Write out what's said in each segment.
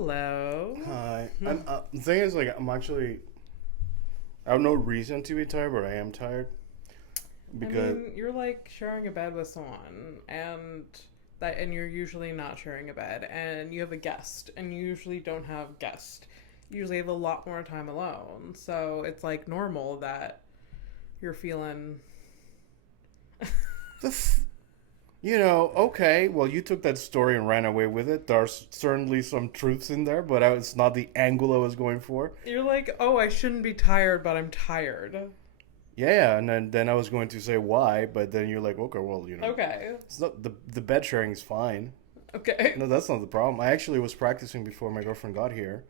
Hello. Hi. The thing is, like, I have no reason to be tired, but I am tired. Because, You're like sharing a bed with someone, and you're usually not sharing a bed, and you have a guest, and you usually don't have guests. You usually have a lot more time alone, so it's like normal that you're feeling. the f- okay, well, you took that story and ran away with it. There's certainly some truths in there, but it's not the angle I was going for. You're like, oh, I shouldn't be tired, but I'm tired. Yeah, and then I was going to say why, but then you're like, okay, well, Okay. it's not the bed sharing is fine. Okay. No, that's not the problem. I actually was practicing before my girlfriend got here.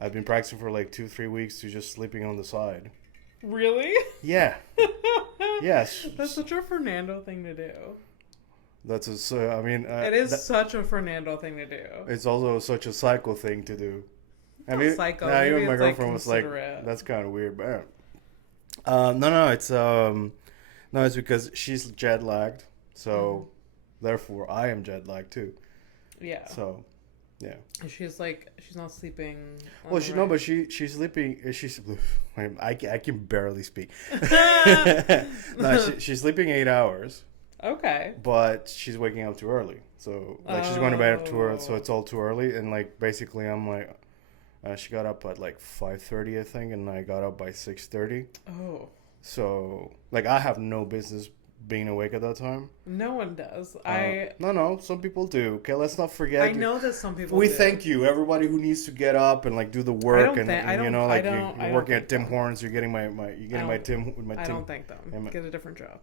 I've been practicing for like 2-3 weeks to just sleeping on the side. Really? Yeah. Yes. That's such a Fernando thing to do. That's a. It is such a Fernando thing to do. It's also such a psycho thing to do. Psycho. Nah, Maybe even my it's, like, girlfriend was like, considerate. "That's kind of weird," but no, it's because she's jet lagged, so therefore I am jet lagged too. Yeah. So, yeah. She's not sleeping. Well, but she's sleeping. She's I can barely speak. No, she's sleeping 8 hours. Okay. But she's waking up too early, so like she's going to bed too early, so it's all too early. And like basically, I'm like, she got up at like 5:30, I think, and I got up by 6:30. Oh. So like I have no business being awake at that time. No one does. No, some people do. Okay, let's not forget. I know that some people. We do. thank you, everybody who needs to get up and like do the work, and you know, like you're working at Tim Hortons, you're getting my Tim. I don't thank them. Get a different job.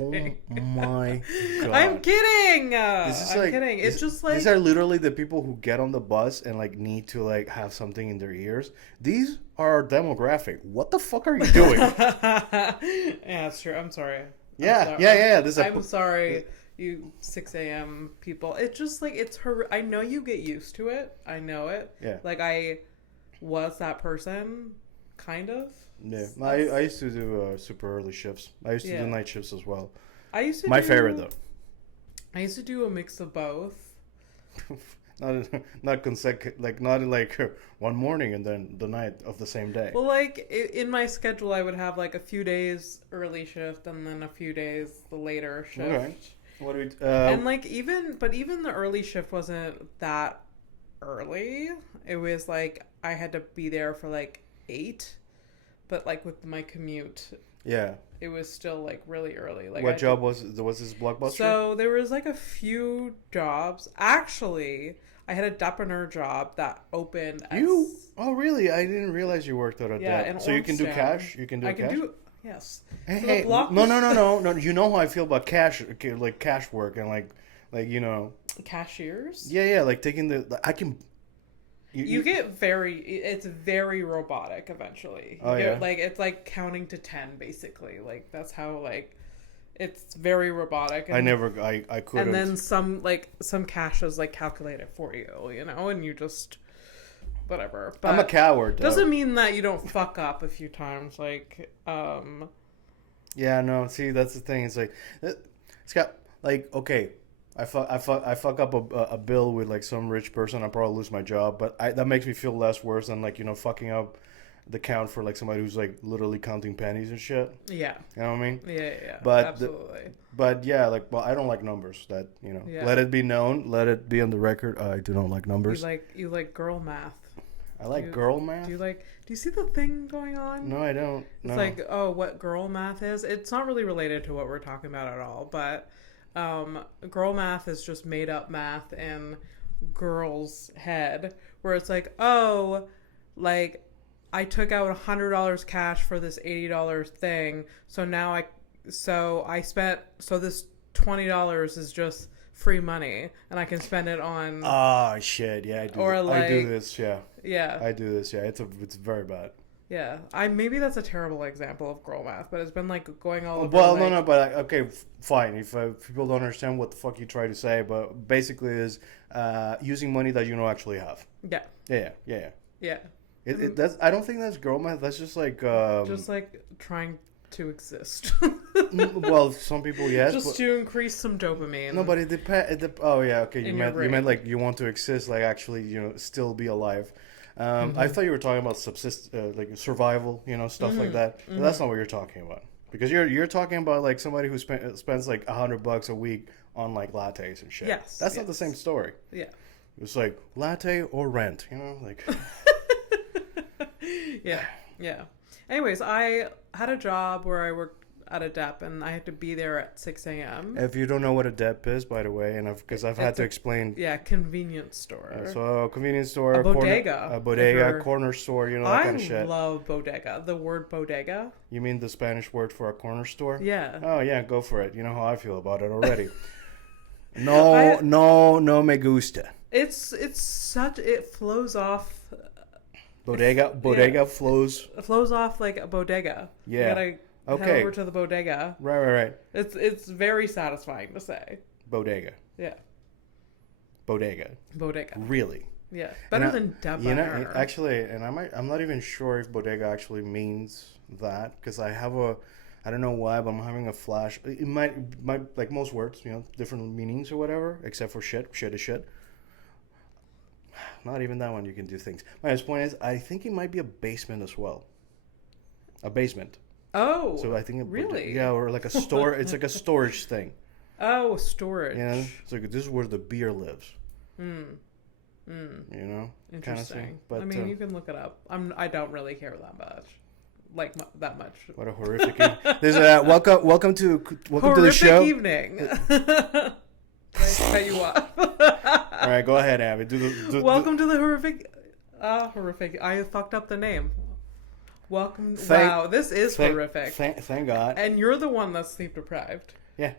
Oh my god! I'm kidding. I'm kidding. It's just like these are literally the people who get on the bus and like need to like have something in their ears. These are our demographic. What the fuck are you doing? Yeah, that's true. I'm sorry. Yeah. I'm sorry, you 6 a.m. people. It's just like it's her. I know you get used to it. I know it. Yeah. Like I was that person, kind of. Yeah, I used to do super early shifts. I used to do night shifts as well. I used to. Favorite though. I used to do a mix of both. not consecutive, like not like one morning and then the night of the same day. Well, like in my schedule, I would have like a few days early shift and then a few days the later shift. Okay. What do we? And like even the early shift wasn't that early. It was like I had to be there for like 8. But like with my commute, it was still like really early. Like what job was this Blockbuster? So there was like a few jobs. Actually, I had a depiner job that opened. Oh really? I didn't realize you worked at a dep. So you can do cash. You can do cash. Yes. Hey, no. You know how I feel about cash, like cash work and like you know. Cashiers. Yeah. Like taking I can. It's very robotic eventually. Like, it's like counting to 10, basically. Like, that's how, like, it's very robotic. And, I couldn't. And then some caches, like, calculate it for you, you know, and you just, whatever. But I'm a coward, though. Doesn't mean that you don't fuck up a few times, like, Yeah, no, see, that's the thing. It's like, it's got, like, okay, I fuck up a bill with like some rich person, I'll probably lose my job, but that makes me feel less worse than like, you know, fucking up the count for like somebody who's like literally counting pennies and shit. Yeah. You know what I mean? Yeah. But absolutely. But yeah, like, well, I don't like numbers. That, you know, let it be known, let it be on the record. I do not like numbers. You like girl math. I like girl math. Do you see the thing going on? No, I don't. It's like, what girl math is. It's not really related to what we're talking about at all, but girl math is just made up math in girls' head, where it's like, oh, like I took out $100 cash for this $80 thing, so now this $20 is just free money, and I can spend it on. Oh shit! Yeah, I do. Or like, I do this. Yeah. Yeah. I do this. Yeah, it's very bad. Yeah, maybe that's a terrible example of girl math, but it's been like going all over. Well, no, but okay, fine. If people don't understand what the fuck you try to say, but basically is using money that you don't actually have. Yeah. Yeah. Yeah. That's. I don't think that's girl math. That's just like. Just like trying to exist. Well, some people, yes. Just to increase some dopamine. No, but it depends. Oh, yeah, okay. You In your meant brain. like you want to exist, like actually, still be alive. I thought you were talking about like survival, stuff like that. But that's not what you're talking about. Because you're talking about like somebody who spends like $100 a week on like lattes and shit. Yes, That's not the same story. Yeah. It's like latte or rent, like. Yeah. Anyways, I had a job where I worked at a dep, and I had to be there at 6 a.m. If you don't know what a dep is, by the way, and because I've had to explain. Yeah, convenience store. So a convenience store, A bodega. a bodega, corner store, that kind of shit. I love bodega. The word bodega. You mean the Spanish word for a corner store? Yeah. Oh yeah, go for it. You know how I feel about it already. No me gusta. It flows off. Bodega flows. It flows off like a bodega. Yeah. You gotta head over to the bodega. Right. It's very satisfying to say. Bodega. Yeah. Bodega. Really? Yeah. Better than dep. Actually, and I'm not even sure if bodega actually means that, because I don't know why, but I'm having a flash. It might like most words, different meanings or whatever, except for shit. Shit is shit. Not even that one you can do things. My point is, I think it might be a basement as well. A basement. Oh. So I think really? Yeah, or like a store. It's like a storage thing. Oh, storage. It's like this is where the beer lives. Interesting. Kind of thing. But I mean, you can look it up. I don't really care that much. Like that much. What a horrific. There's welcome to the show. Horrific evening. Nice to cut you off. All right, go ahead, Abby. Welcome to the horrific. Horrific. I fucked up the name. Welcome. Wow, this is horrific. Thank God. And you're the one that's sleep deprived. Yeah.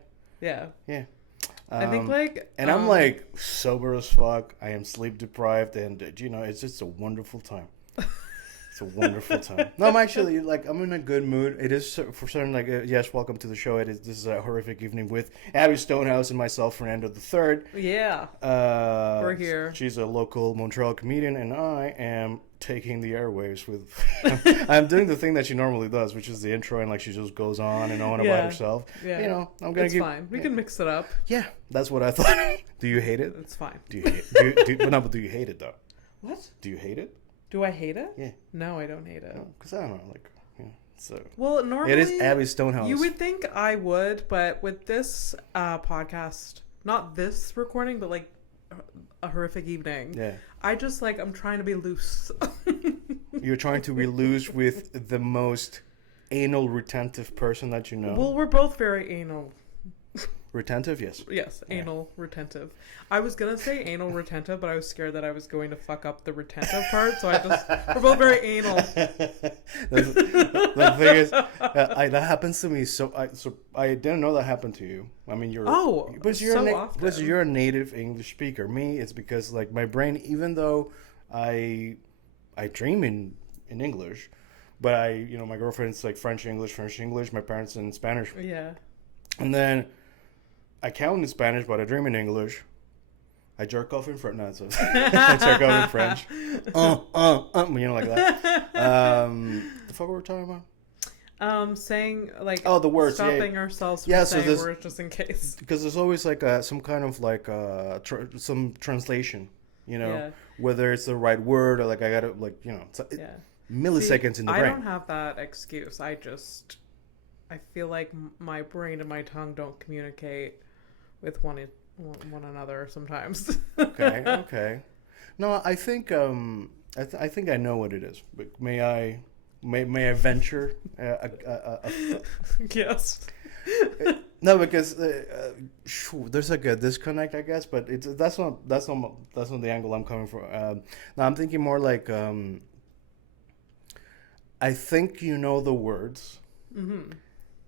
I think and I'm like sober as fuck. I am sleep deprived, and it's just a wonderful time. It's a wonderful time. No, I'm actually I'm in a good mood. It is for certain. Yes, welcome to the show. This is a horrific evening with Abby Stonehouse and myself, Fernando P. Yeah, we're here. She's a local Montreal comedian, and I am taking the airwaves with. I'm doing the thing that she normally does, which is the intro, and she just goes on and on about herself. Yeah, I'm gonna. It's fine. We can mix it up. Yeah, that's what I thought. Do you hate it? It's fine. Do you hate? But do you hate it though? What? Do you hate it? Do I hate it? Yeah. No, I don't hate it. Because I don't know, so. Well, normally it is Abby Stonehouse. You would think I would, but with this podcast, not this recording, but a horrific evening. Yeah. I just I'm trying to be loose. You're trying to be loose with the most anal retentive person that you know. Well, we're both very anal. Retentive, yes. Yes, anal retentive. I was gonna say anal retentive, but I was scared that I was going to fuck up the retentive part, so we're both very anal. The thing is, that happens to me. So I didn't know that happened to you. I mean, you're a native English speaker. Me, it's because my brain, even though I dream in English, but my girlfriend's French English. My parents in Spanish. Yeah. And then I count in Spanish, but I dream in English. I jerk off in French. No, I jerk off in French. Like that. The fuck were we talking about? Saying the words. Stopping ourselves from saying words just in case. Because there's always some kind of some translation. Whether it's the right word or I gotta milliseconds in the brain. I don't have that excuse. I feel like my brain and my tongue don't communicate with one another sometimes. Okay. No, I think I think I know what it is. But may I venture? Yes. No, because there's a disconnect, I guess. But that's not the angle I'm coming from. No, I'm thinking more I think you know the words. Mm-hmm.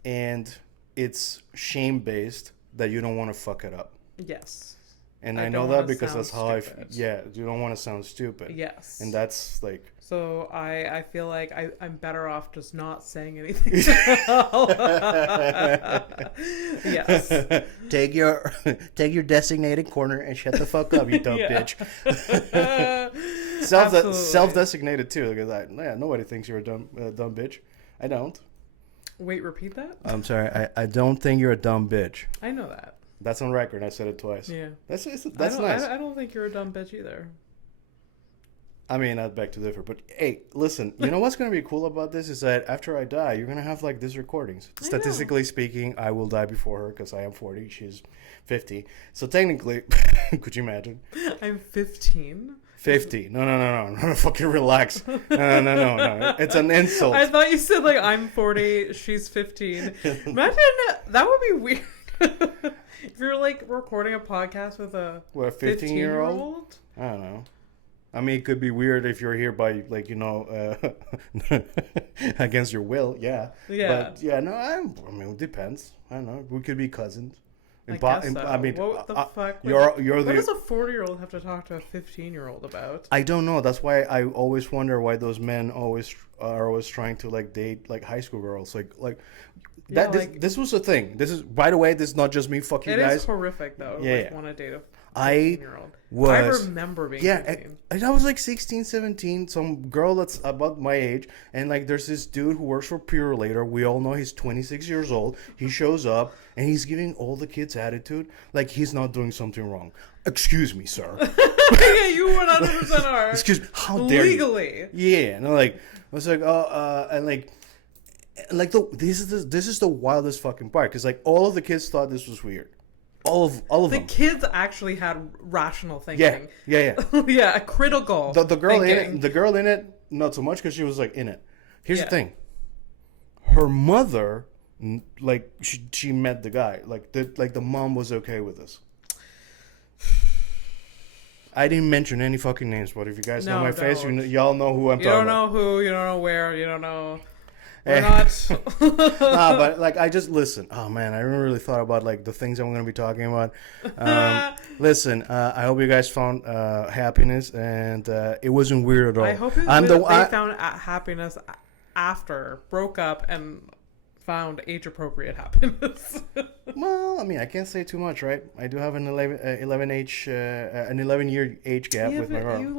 And it's shame-based that you don't want to fuck it up. Yes. And I know that because that's how you don't want to sound stupid. Yes. And that's So I feel like I'm better off just not saying anything. Yes. Take your designated corner and shut the fuck up, you dumb bitch. Self-designated too. Look at that. Yeah, nobody thinks you're a dumb bitch. I don't. Wait, repeat that? I'm sorry. I don't think you're a dumb bitch. I know that. That's on record. I said it twice. Yeah. That's I nice. I don't think you're a dumb bitch either. I mean, I'd beg to differ. But, hey, listen. You know what's going to be cool about this is that after I die, you're going to have, like, these recordings. Statistically speaking, I will die before her because I am 40. She's 50. So, technically, could you imagine? I'm 15. 50. No. Fucking relax. No. It's an insult. I thought you said, like, I'm 40, she's 15. Imagine, that would be weird. If you're, like, recording a podcast with a 15-year-old? I don't know. I mean, it could be weird if you're here by, like, against your will. Yeah. But, yeah, no, I mean, it depends. I don't know. We could be cousins. I guess so. I mean, what the fuck? What does a 40-year-old have to talk to a 15-year-old about? I don't know. That's why I always wonder why those men are always trying to, like, date, like, high school girls. Like that. Yeah, this was a thing. This is, by the way, this is not just me. Fuck you guys. It is horrific though. Yeah. Want to date a 15-year-old. I remember being 15. I was like 16, 17, some girl that's about my age, and like there's this dude who works for Purelator. We all know he's 26 years old. He shows up and he's giving all the kids attitude like he's not doing something wrong. Excuse me, sir. Yeah, you 100% are. Excuse me, how dare you? Legally. Yeah, and I was like, and like this is the wildest fucking part because like all of the kids thought this was weird. All of them. The kids actually had rational thinking. Yeah. Yeah, critical. The girl thinking. the girl in it, not so much because she was like in it. Here's the thing. Her mother, like she met the guy. Like the mom was okay with this. I didn't mention any fucking names, but if you guys know my face, y'all know who I'm talking about. You don't know who, you don't know where, you don't know. We're not. Nah, but like I just listen. Oh man, I haven't really thought about like the things I'm going to be talking about. Listen, I hope you guys found happiness, and it wasn't weird at all. I hope they found happiness after broke up and found age-appropriate happiness. Well, I mean, I can't say too much, right? I do have an 11-year age gap with my girl.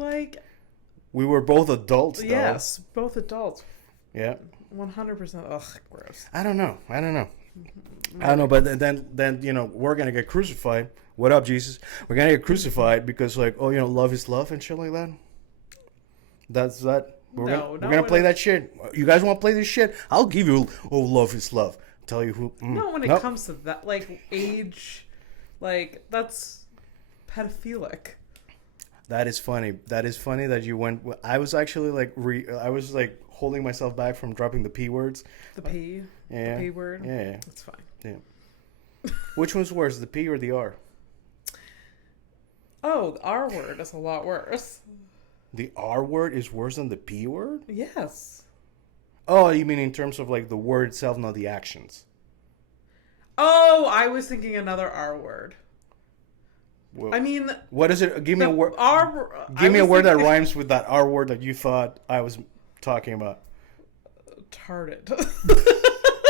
We were both adults, though. Yes, both adults. Yeah. 100%. Ugh, gross. I don't know, but then we're gonna get crucified. What up, Jesus? We're gonna get crucified because like, love is love and shit like that. That's that. We're gonna play that shit. You guys want to play this shit? I'll give you. Oh, love is love. I'll tell you who. No, when it comes to that, like age, like that's pedophilic. That is funny. That you went. I was actually like, I was like holding myself back from dropping the P words. The P? Yeah. The P word? Yeah. That's fine. Yeah. Which one's worse, the P or the R? Oh, the R word is a lot worse. The R word is worse than the P word? Yes. Oh, you mean in terms of like the word itself, not the actions? Oh, I was thinking another R word. Well, I mean, what is it? Give me a word. Give me a word that rhymes with that R word that you thought I was talking about. Tarded.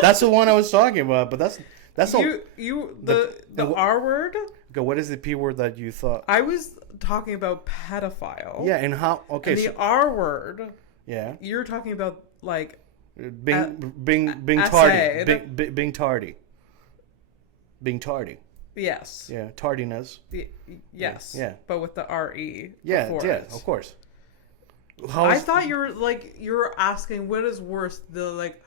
That's the one I was talking about, but that's the R word. Okay, what is the P word that you thought? I was talking about pedophile. Yeah, and how? Okay, and the R word. Yeah. You're talking about like being tardy, being tardy. Being tardy. Yes. Yeah, tardiness. Yes. Yeah. But with the RE. Yeah, of course. I thought you were asking what is worse, the like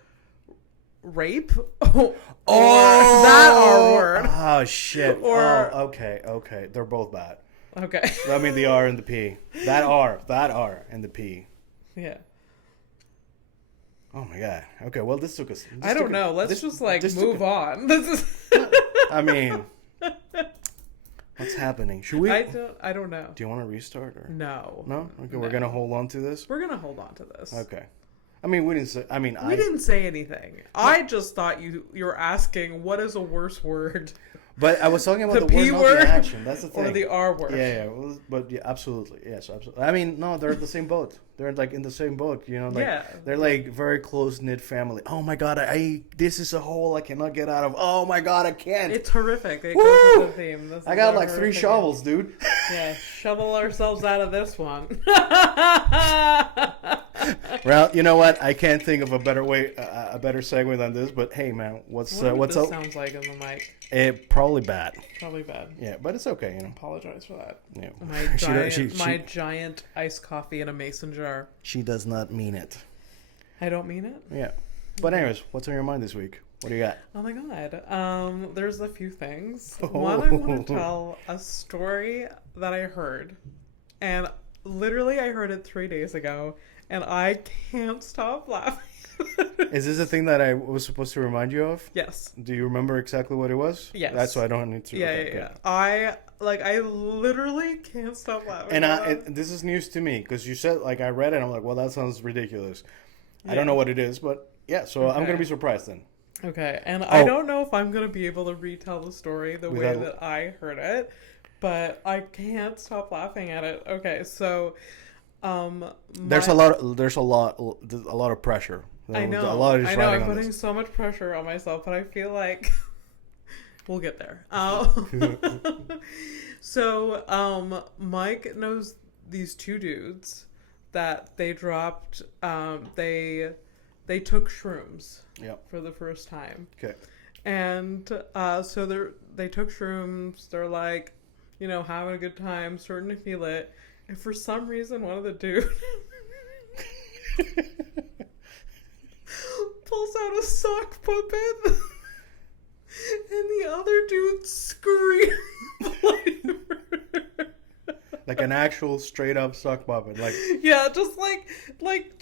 rape or that R word. Oh shit. Okay. They're both bad. Okay. I mean the R and the P. That R and the P. Yeah. Oh my god. Okay, well this took us. I don't know. Let's just move on. This is. I mean, what's happening? Should we? I don't know. Do you want to restart or no? No. Okay, we're gonna hold on to this. We're gonna hold on to this. Okay. I mean, we didn't say. I mean, we didn't say anything. No. I just thought you were asking what is a worse word. But I was talking about the P word, not the action. That's the thing. Or the R word. Yeah. But yeah, absolutely. Yes, absolutely. I mean, no, they're in the same boat. They're like in the same boat, They're like very close-knit family. Oh my god, this is a hole I cannot get out of. Oh my god, I can't. It's horrific. It goes with the theme. I got like 3 shovels, dude. Yeah, shovel ourselves out of this one. Well, you know what? I can't think of a better way, a better segue than this. But hey, man, what's this up? Sounds like in the mic. Probably bad. Probably bad. Yeah, but it's okay. Apologize for that. Yeah. My giant iced coffee in a mason jar. She does not mean it. I don't mean it. Yeah. But anyways, what's on your mind this week? What do you got? Oh my god. There's a few things. Oh. One, I want to tell a story that I heard, and literally I heard it 3 days ago, and I can't stop laughing. Is this a thing that I was supposed to remind you of? Yes. Do you remember exactly what it was? Yes. That's why I don't need to. Yeah. I literally can't stop laughing. And this is news to me because you said, like, I read it and I'm like, well, that sounds ridiculous. Yeah. I don't know what it is, but yeah, so okay. I'm going to be surprised then. Okay, and I don't know if I'm going to be able to retell the story the way that I heard it, but I can't stop laughing at it. Okay, so there's a lot of pressure. I know. A lot of I'm putting so much pressure on myself, but I feel like we'll get there. So Mike knows these two dudes that they dropped. They took shrooms. Yep. For the first time. Okay. And so they took shrooms. They're like, having a good time, starting to feel it. And for some reason, one of the dudes pulls out a sock puppet, and the other dude screams like an actual straight up sock puppet, like yeah, just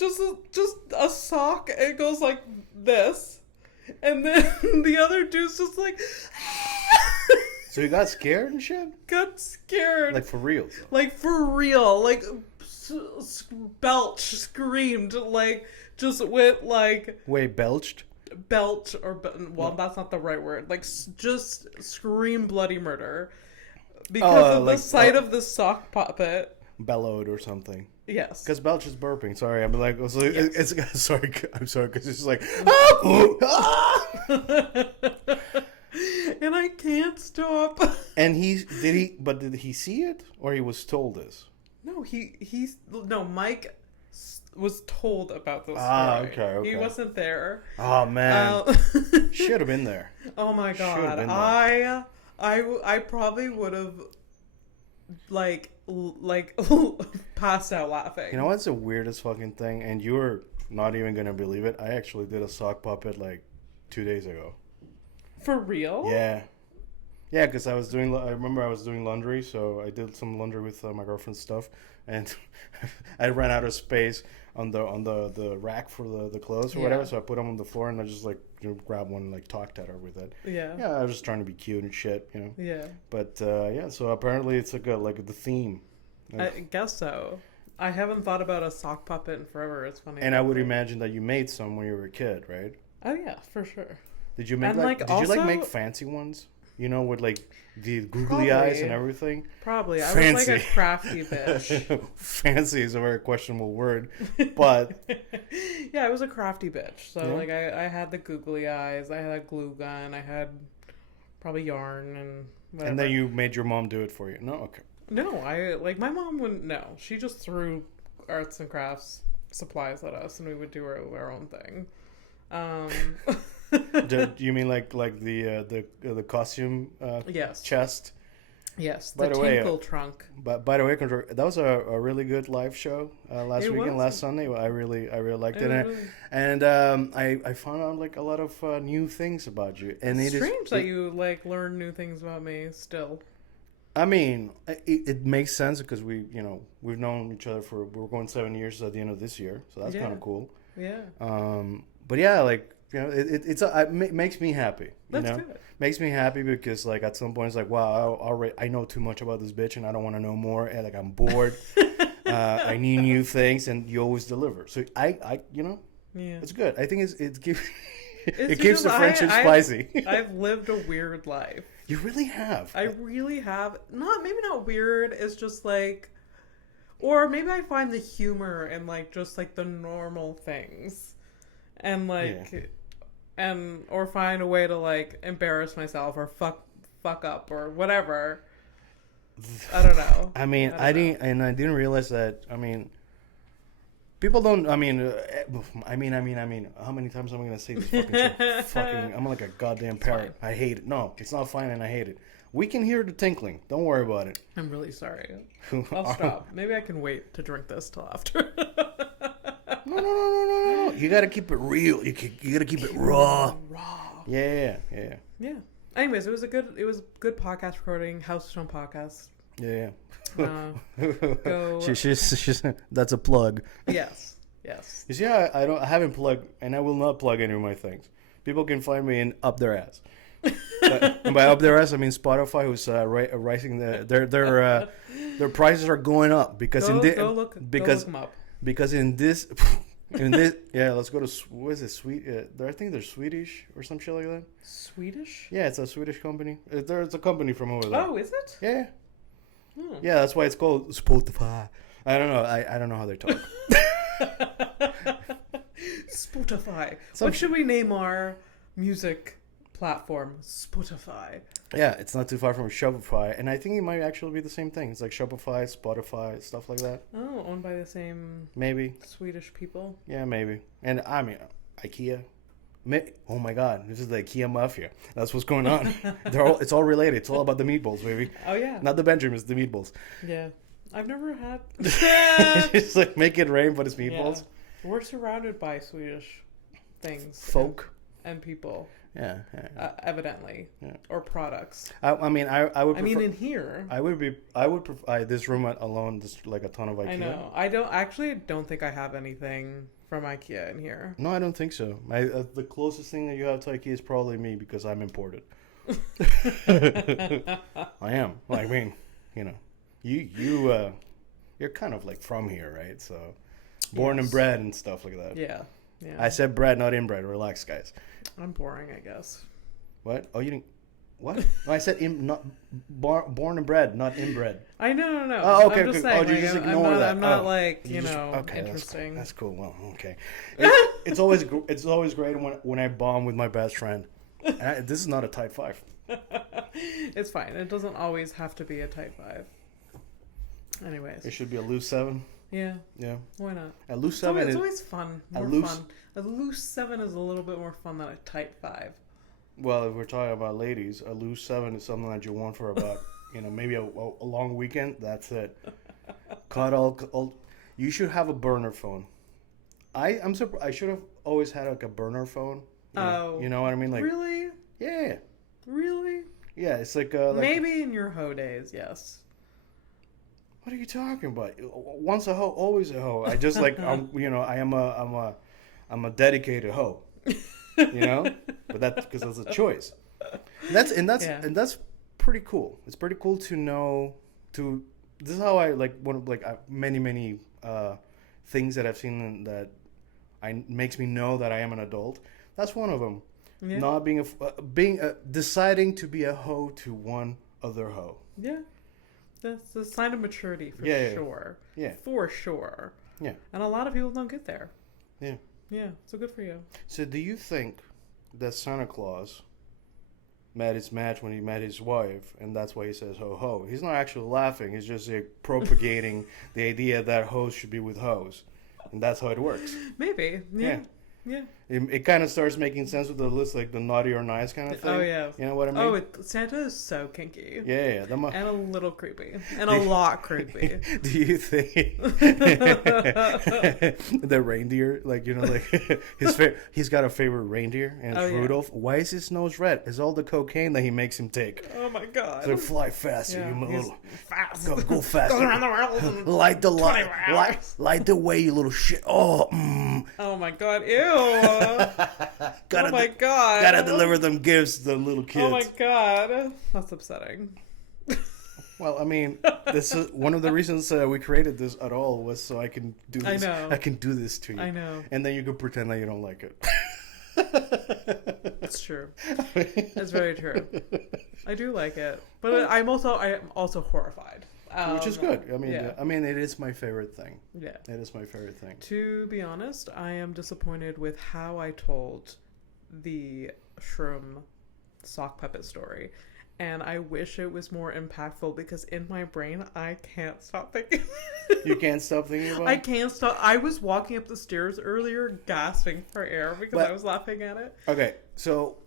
just a sock. It goes like this, and then the other dude's just like. So you got scared and shit? Got scared. Like for real? Like for real. Like belch, screamed, like just went like. Wait, belched? Belch no. That's not the right word. Like just scream bloody murder. Because of the sight of the sock puppet. Bellowed or something. Yes. Because belch is burping. Sorry, I'm like, yes. it's sorry. I'm sorry because it's like, and I can't stop. And did he see it or he was told this? No, Mike was told about this story. Okay. He wasn't there. Oh man, should have been there. Oh my god, I probably would have like passed out laughing. You know what's the weirdest fucking thing? And you're not even gonna believe it. I actually did a sock puppet like 2 days ago. For real? Yeah. Yeah, because I remember I was doing laundry, so I did some laundry with my girlfriend's stuff, and I ran out of space on the rack for the clothes or whatever, so I put them on the floor and I just grab one and like talked at her with it. Yeah. Yeah, I was just trying to be cute and shit, Yeah. But so apparently it's like the theme. I guess so. I haven't thought about a sock puppet in forever. It's funny. And I would imagine that you made some when you were a kid, right? Oh yeah, for sure. Did you make you make fancy ones? With like the googly eyes and everything? Probably. I was like a crafty bitch. Fancy is a very questionable word, but yeah, I was a crafty bitch. So like I had the googly eyes, I had a glue gun, I had probably yarn and whatever. And then you made your mom do it for you? No, okay. No, my mom wouldn't. No, she just threw arts and crafts supplies at us, and we would do our own thing. Do you mean like the costume yes. chest? Yes, the tinkle trunk. But by the way, that was a really good live show last weekend, last Sunday. I really liked it. And I found out like a lot of new things about you. And it's strange that you like learn new things about me still. I mean, it makes sense because we've known each other we're going 7 years at the end of this year, so that's kind of cool. Yeah. But yeah, like it makes me happy. That's good. Makes me happy because like at some point it's like, wow, I know too much about this bitch and I don't want to know more. And like I'm bored. I need new things, and you always deliver. So I it's good. I think it keeps the friendship spicy. I've lived a weird life. You really have. I really have. Maybe not weird. It's just like, or maybe I find the humor in like just like the normal things, and like, or find a way to like embarrass myself or fuck up or whatever. I don't know. I mean, I didn't realize that. I mean, People don't. I mean, I mean. How many times am I gonna say this fucking shit? Fucking. I'm like a goddamn parrot. I hate it. No, it's not fine, and I hate it. We can hear the tinkling. Don't worry about it. I'm really sorry. I'll stop. Maybe I can wait to drink this till after. No. You gotta keep it real. You gotta keep it raw. Raw. Yeah. Anyways, it was a good podcast recording. House Stone podcast. Yeah. Go. She's that's a plug. Yes. You see, I haven't plugged, and I will not plug any of my things. People can find me in up their ass. And by up their ass, I mean Spotify, who's rising their prices are going up because go look them up. Because in this yeah, let's go to what is it? I think they're Swedish or some shit like that. Swedish? Yeah, it's a Swedish company. It's a company from over there. Oh, is it? Yeah. Yeah, that's why it's called Spotify. I don't know. I don't know how they talk. Spotify. What should we name our music platform? Spotify. Yeah, it's not too far from Shopify, and I think it might actually be the same thing. It's like Shopify, Spotify, stuff like that. Oh, owned by the same maybe Swedish people. Yeah, maybe. And I mean, IKEA. Oh my God, this is the IKEA mafia. That's what's going on. It's all related. It's all about the meatballs, baby. Oh yeah. Not the Benjamins, the meatballs. Yeah, I've never had. It's like make it rain, but it's meatballs. Yeah. We're surrounded by Swedish things, folk, and people. Yeah. Evidently, or products. I would. I mean, in here, I would prefer this room alone. Just like a ton of IKEA. I know. I don't think I have anything from IKEA in here. No, I don't think so. The closest thing that you have to IKEA is probably me because I'm imported. I am. Well, I mean, you're kind of like from here, right? So, born and bred and stuff like that. Yeah. I said bred, not inbred. Relax, guys. I'm boring, I guess. What? Oh, you didn't. What? No, I said not born and bred, not inbred. I know. Oh, okay. I'm just saying, you just ignore that. I'm not okay, interesting. That's cool. Well, okay. It's always great when I bomb with my best friend. This is not a type 5. It's fine. It doesn't always have to be a type 5. Anyways. It should be a loose 7. Yeah. Yeah. Why not? A loose 7 it's always fun. Fun. A loose 7 is a little bit more fun than a type 5. Well, if we're talking about ladies, a loose 7 is something that you want for about, maybe a long weekend. That's it. Cuddle. You should have a burner phone. I'm surprised. I should have always had like a burner phone. You know what I mean? Like really? Yeah. Really? Yeah, it's like maybe in your hoe days, yes. What are you talking about? Once a hoe, always a hoe. I just like I'm a dedicated hoe. But that's because that's a choice. And that's pretty cool. It's pretty cool to know. This is how I like many things that I've seen that makes me know that I am an adult. That's one of them. Yeah. Not being deciding to be a hoe to one other hoe. Yeah. That's a sign of maturity for sure. Yeah. For sure. Yeah. And a lot of people don't get there. Yeah. Yeah. So good for you. So do you think that Santa Claus met his match when he met his wife, and that's why he says ho ho? He's not actually laughing. He's just propagating the idea that hoes should be with hoes. And that's how it works. Maybe. Yeah. It kind of starts making sense with the list, like the naughty or nice kind of thing. Oh, yeah. You know what I mean? Oh, Santa is so kinky. Yeah. And a little creepy. And a lot creepy. Do you think the reindeer, he's got a favorite reindeer, and it's Rudolph. Why is his nose red? It's all the cocaine that he makes him take. Oh, my God. So fly faster, you little... Fast. Go faster. Go around the world. Light the way, you little shit. Oh, Oh, my God. Ew. Oh my God. Gotta deliver them gifts to the little kids. Oh my God. That's upsetting. Well, I mean, this is one of the reasons we created this at all was so I can do this. I know. I can do this to you. I know. And then you can pretend that you don't like it. That's true. That's very true. I do like it. But I am also horrified. Which is good. I mean, it is my favorite thing. Yeah. It is my favorite thing. To be honest, I am disappointed with how I told the shroom sock puppet story. and I wish it was more impactful because in my brain I can't stop thinking. You can't stop thinking about it? I can't stop. I was walking up the stairs earlier gasping for air because I was laughing at it. Okay, so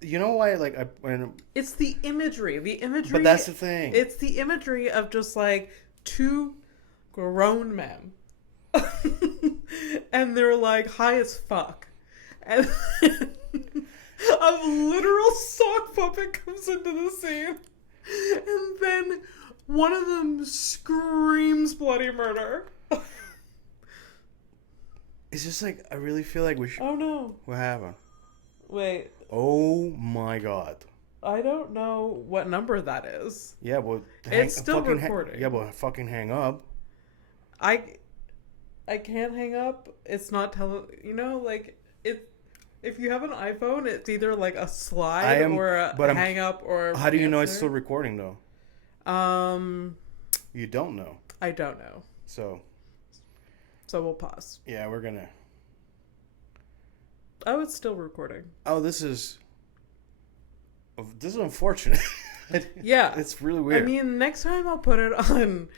you know why when it's the imagery. But that's the thing. It's the imagery of just like two grown men. And they're like high as fuck. And a literal sock puppet comes into the scene. And then one of them screams bloody murder. It's just like, I really feel like we should... Oh no. What happened? Wait. Oh my god. I don't know what number that is. Yeah, well... It's still recording. Yeah, but fucking hang up. I can't hang up. It's not you know, like, if you have an iPhone, it's either like a slide or a hang up or... How do you know it's still recording, though? You don't know. I don't know. So we'll pause. Yeah, we're gonna... Oh, it's still recording. Oh, this is unfortunate. Yeah. It's really weird. I mean, next time I'll put it on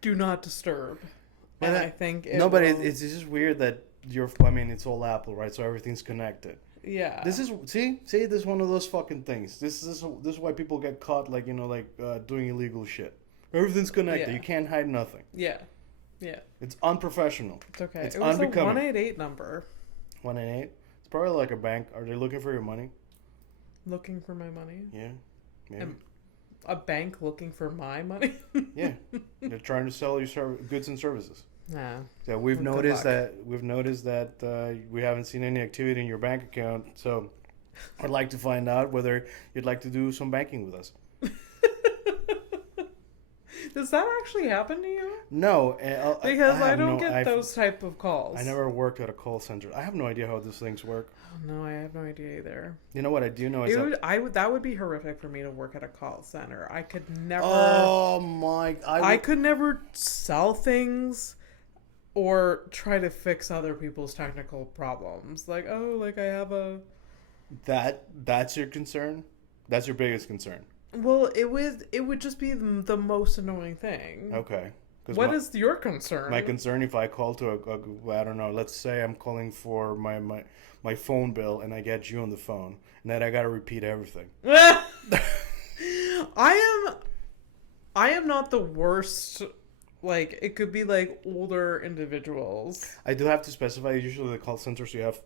Do Not Disturb. And I think it's just weird that it's all Apple, right? So everything's connected. Yeah. This is this is one of those fucking things. This is why people get caught doing illegal shit. Everything's connected. Yeah. You can't hide nothing. Yeah. Yeah. It's unprofessional. It's okay. It's it was unbecoming. a 188 number. 188? It's probably like a bank. Are they looking for your money? Looking for my money? Yeah. Yeah. A bank looking for my money? Yeah. They're trying to sell you goods and services. Nah. So we've noticed that we haven't seen any activity in your bank account. So I'd like to find out whether you'd like to do some banking with us. Does that actually happen to you? No, because I don't get those type of calls. I never worked at a call center. I have no idea how these things work. Oh, no, I have no idea either. You know what I do know is that would be horrific for me to work at a call center. I could never. Oh my! I could never sell things or try to fix other people's technical problems. Like, I have a. That's your concern. That's your biggest concern. Well, it would just be the most annoying thing. Okay. What is your concern? My concern, if I call to I don't know, let's say I'm calling for my phone bill and I get you on the phone and then I got to repeat everything. I am not the worst. Like, it could be like older individuals. I do have to specify, usually the call centers you have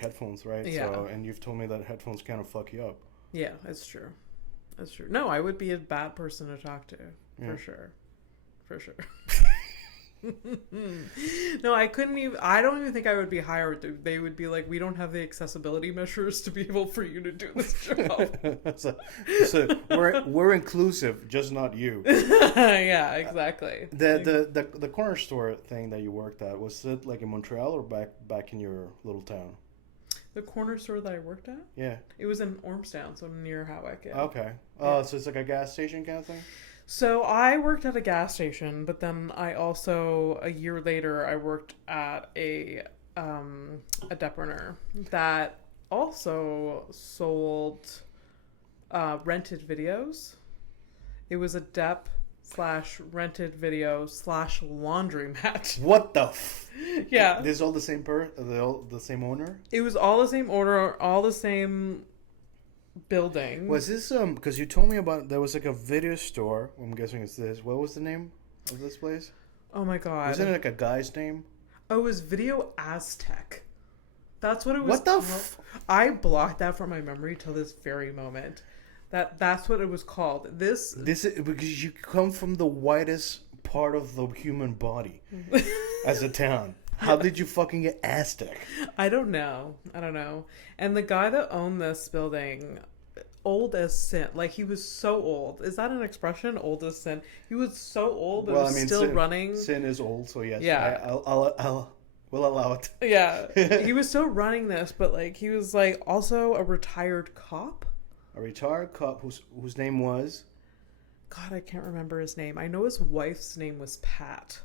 headphones, right? Yeah. So, and you've told me that headphones kind of fuck you up. Yeah, that's true. That's true. No, I would be a bad person to talk to. For sure. For sure. No, I couldn't even... I don't even think I would be hired. They would be like, we don't have the accessibility measures to be able for you to do this job. so we're inclusive, just not you. Yeah, exactly. The corner store thing that you worked at, was it like in Montreal or back in your little town? The corner store that I worked at? Yeah. It was in Ormstown, so near Hawick. Yeah. Okay. Oh, so it's like a gas station kind of thing? So I worked at a gas station, but then I also, a year later, I worked at a depot that also sold rented videos. It was a /rented video /laundromat. What the Yeah. This is all the same the same owner? It was all the same owner, all the same building. Was this because you told me about there was like a video store. I'm guessing it's this. What was the name of this place? Oh my god. Wasn't it like a guy's name? Oh, it was Video Aztec. That's what it was. What the I blocked that from my memory till this very moment. That's what it was called. This is because you come from the widest part of the human body as a town. How did you fucking get Aztec? I don't know. And the guy that owned this building, old as sin. Like, he was so old. Is that an expression? Old as sin. He was so old, but still running. Sin is old, so yes. Yeah. We'll allow it. Yeah. He was still running this, but like he was like also a retired cop. A retired cop whose name was? God, I can't remember his name. I know his wife's name was Pat.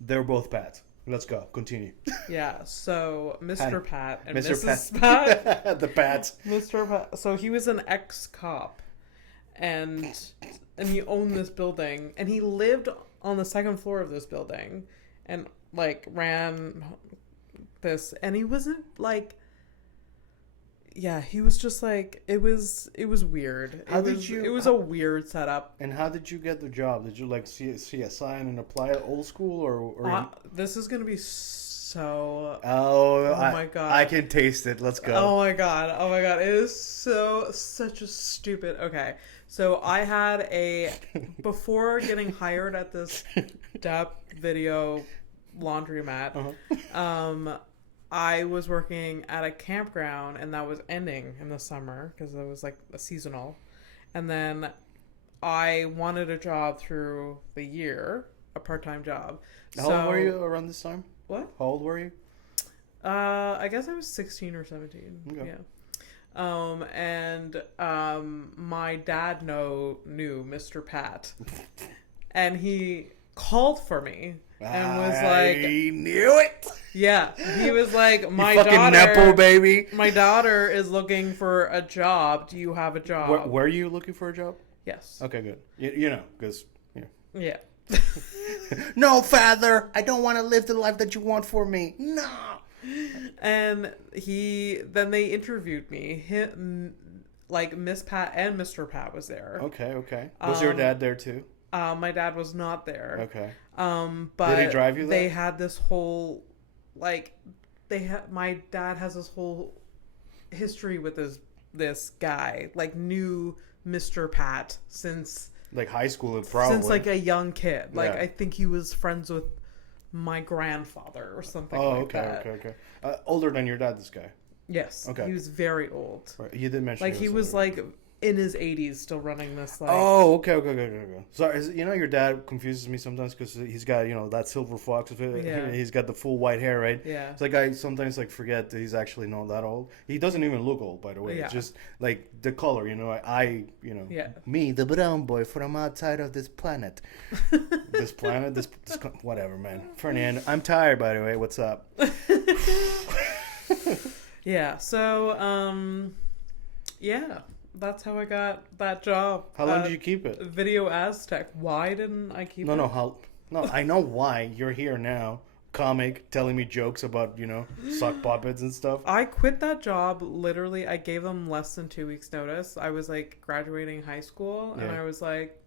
They're both Pat. Let's go. Continue. Yeah, so Mr. Pat and Mr. Mrs. Pat. The Pats. Mr. Pat. So he was an ex-cop. and he owned this building, and he lived on the second floor of this building, and like ran this, and he wasn't like, yeah, he was just like, it was weird. It was a weird setup. And how did you get the job? Did you like see a sign and apply it old school, or this is gonna be so... Oh my god, I can taste it. Let's go. Oh my god, it is such a stupid... Okay, so I had before getting hired at this depth video laundromat, I was working at a campground, and that was ending in the summer because it was like a seasonal. And then I wanted a job through the year, a part-time job. How old were you around this time? What? How old were you? I guess I was 16 or 17. Okay. Yeah. My dad knew Mr. Pat, and he called for me. And was like, I knew it. Yeah, he was like, my you fucking daughter, nepo baby. My daughter is looking for a job. Do you have a job? Were you looking for a job? Yes. Okay, good. You know, because yeah. No, father, I don't want to live the life that you want for me. No. And then they interviewed me. Like Miss Pat and Mr. Pat was there. Okay. Was your dad there too? My dad was not there. Okay. But did he drive you there? They had this whole, like, my dad has this whole history with this guy, like, knew Mr. Pat since like high school, probably since like a young kid. Like, yeah. I think he was friends with my grandfather or something. Okay. Older than your dad, this guy. Yes. Okay. He was very old. Right. You did mention. Like, he was like in his 80s still running this, like... Oh, okay. Sorry, your dad confuses me sometimes because he's got, that silver fox. Yeah. He's got the full white hair, right? Yeah. It's like I sometimes like forget that he's actually not that old. He doesn't even look old, by the way. Yeah. It's just like the color, Yeah. Me, the brown boy from outside of this planet. this whatever, man. Fernando, I'm tired, by the way. What's up? Yeah. So, yeah. That's how I got that job. How long did you keep it? Video Aztec. Why didn't I keep it? No, I know why. You're here now. Comic, telling me jokes about, sock puppets and stuff. I quit that job, literally. I gave them less than 2 weeks notice. I was, like, graduating high school, and I was like,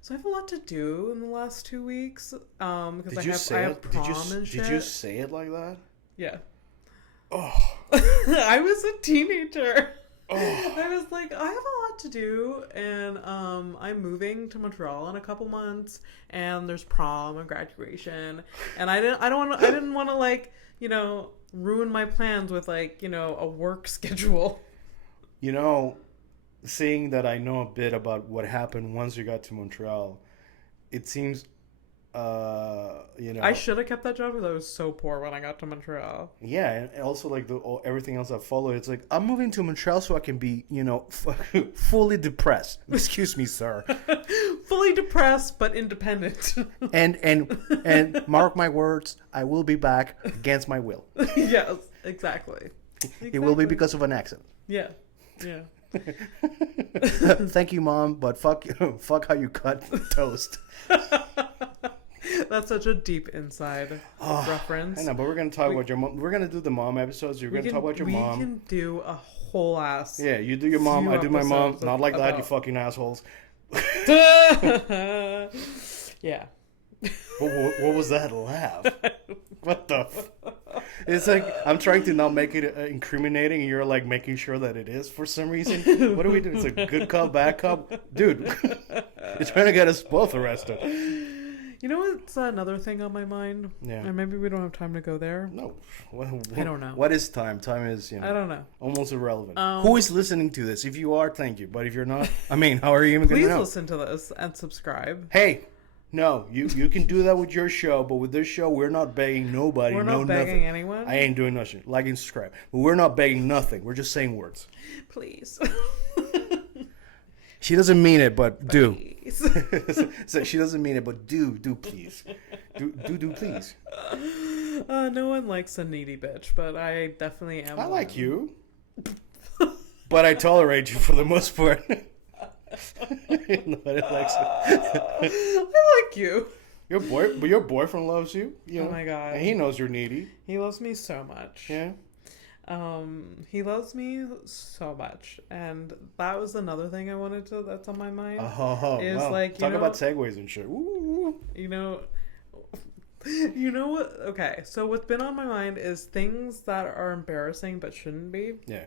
so I have a lot to do in the last 2 weeks. Because I have prom and shit. Did you say it like that? Yeah. Oh. I was a teenager. Oh. I was like, I have a lot to do, and I'm moving to Montreal in a couple months, and there's prom and graduation, and I didn't want to like, ruin my plans with like, a work schedule. Seeing that I know a bit about what happened once you got to Montreal, it seems I should have kept that job because I was so poor when I got to Montreal. Yeah, and also like everything else that followed. It's like, I'm moving to Montreal so I can be, fully depressed. Excuse me, sir. Fully depressed but independent. and mark my words, I will be back against my will. Yes, exactly. It will be because of an accident. Yeah. Thank you, Mom, but fuck how you cut toast. That's such a deep inside reference. I know, but we're gonna talk about your mom. We're gonna do the mom episodes. You're gonna talk about your mom. We can do a whole ass. Yeah, you do your mom. I do my mom. Not like that, you fucking assholes. Yeah. What was that laugh? What the? It's like I'm trying to not make it incriminating, and you're like making sure that it is for some reason. What are we doing? It's a good cop, bad cop, dude. You're trying to get us both arrested. You know what's another thing on my mind? Yeah. And maybe we don't have time to go there. No. I don't know. What is time? Time is, I don't know. almost irrelevant. Who is listening to this? If you are, thank you. But if you're not, how are you even going to know? Please listen to this and subscribe. Hey, no, you can do that with your show, but with this show, we're not begging nobody. We're not begging anyone. I ain't doing nothing. Like and subscribe. But we're not begging nothing. We're just saying words. Please. She doesn't mean it, but do. So she doesn't mean it, but do please. Do please. No one likes a needy bitch, but I definitely am. I like you. But I tolerate you for the most part. Nobody likes it. I like you. Your boyfriend loves you. You know, Oh my god. and he knows you're needy. He loves me so much. Yeah. He loves me so much, and that was another thing I wanted to. That's on my mind. Oh, Is wow. like Talk about segues and shit. Ooh. you know, you know what? Okay, so what's been on my mind is things that are embarrassing but shouldn't be. Yeah.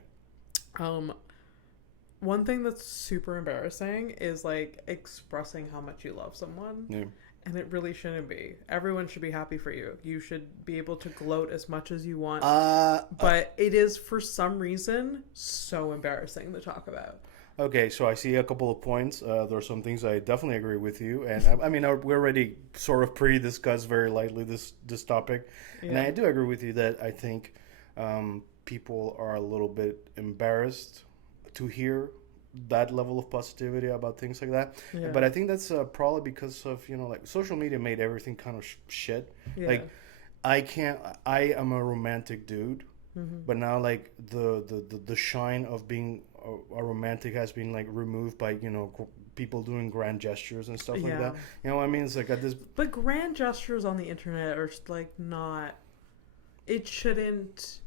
One thing that's super embarrassing is like expressing how much you love someone. Yeah. And it really shouldn't be. Everyone should be happy for you. You should be able to gloat as much as you want. But it is, for some reason, so embarrassing to talk about. Okay, so I see a couple of points. There are some things I definitely agree with you, and I mean we already sort of pre-discussed very lightly this topic, and I do agree with you that I think people are a little bit embarrassed to hear that level of positivity about things like that. Yeah. But I think that's probably because of, you know, like social media made everything kind of shit. Yeah. Like I am a romantic dude, but now like the shine of being a romantic has been like removed by, you know, people doing grand gestures and stuff like that. You know what I mean? It's like at this. But grand gestures on the internet are like not. It shouldn't.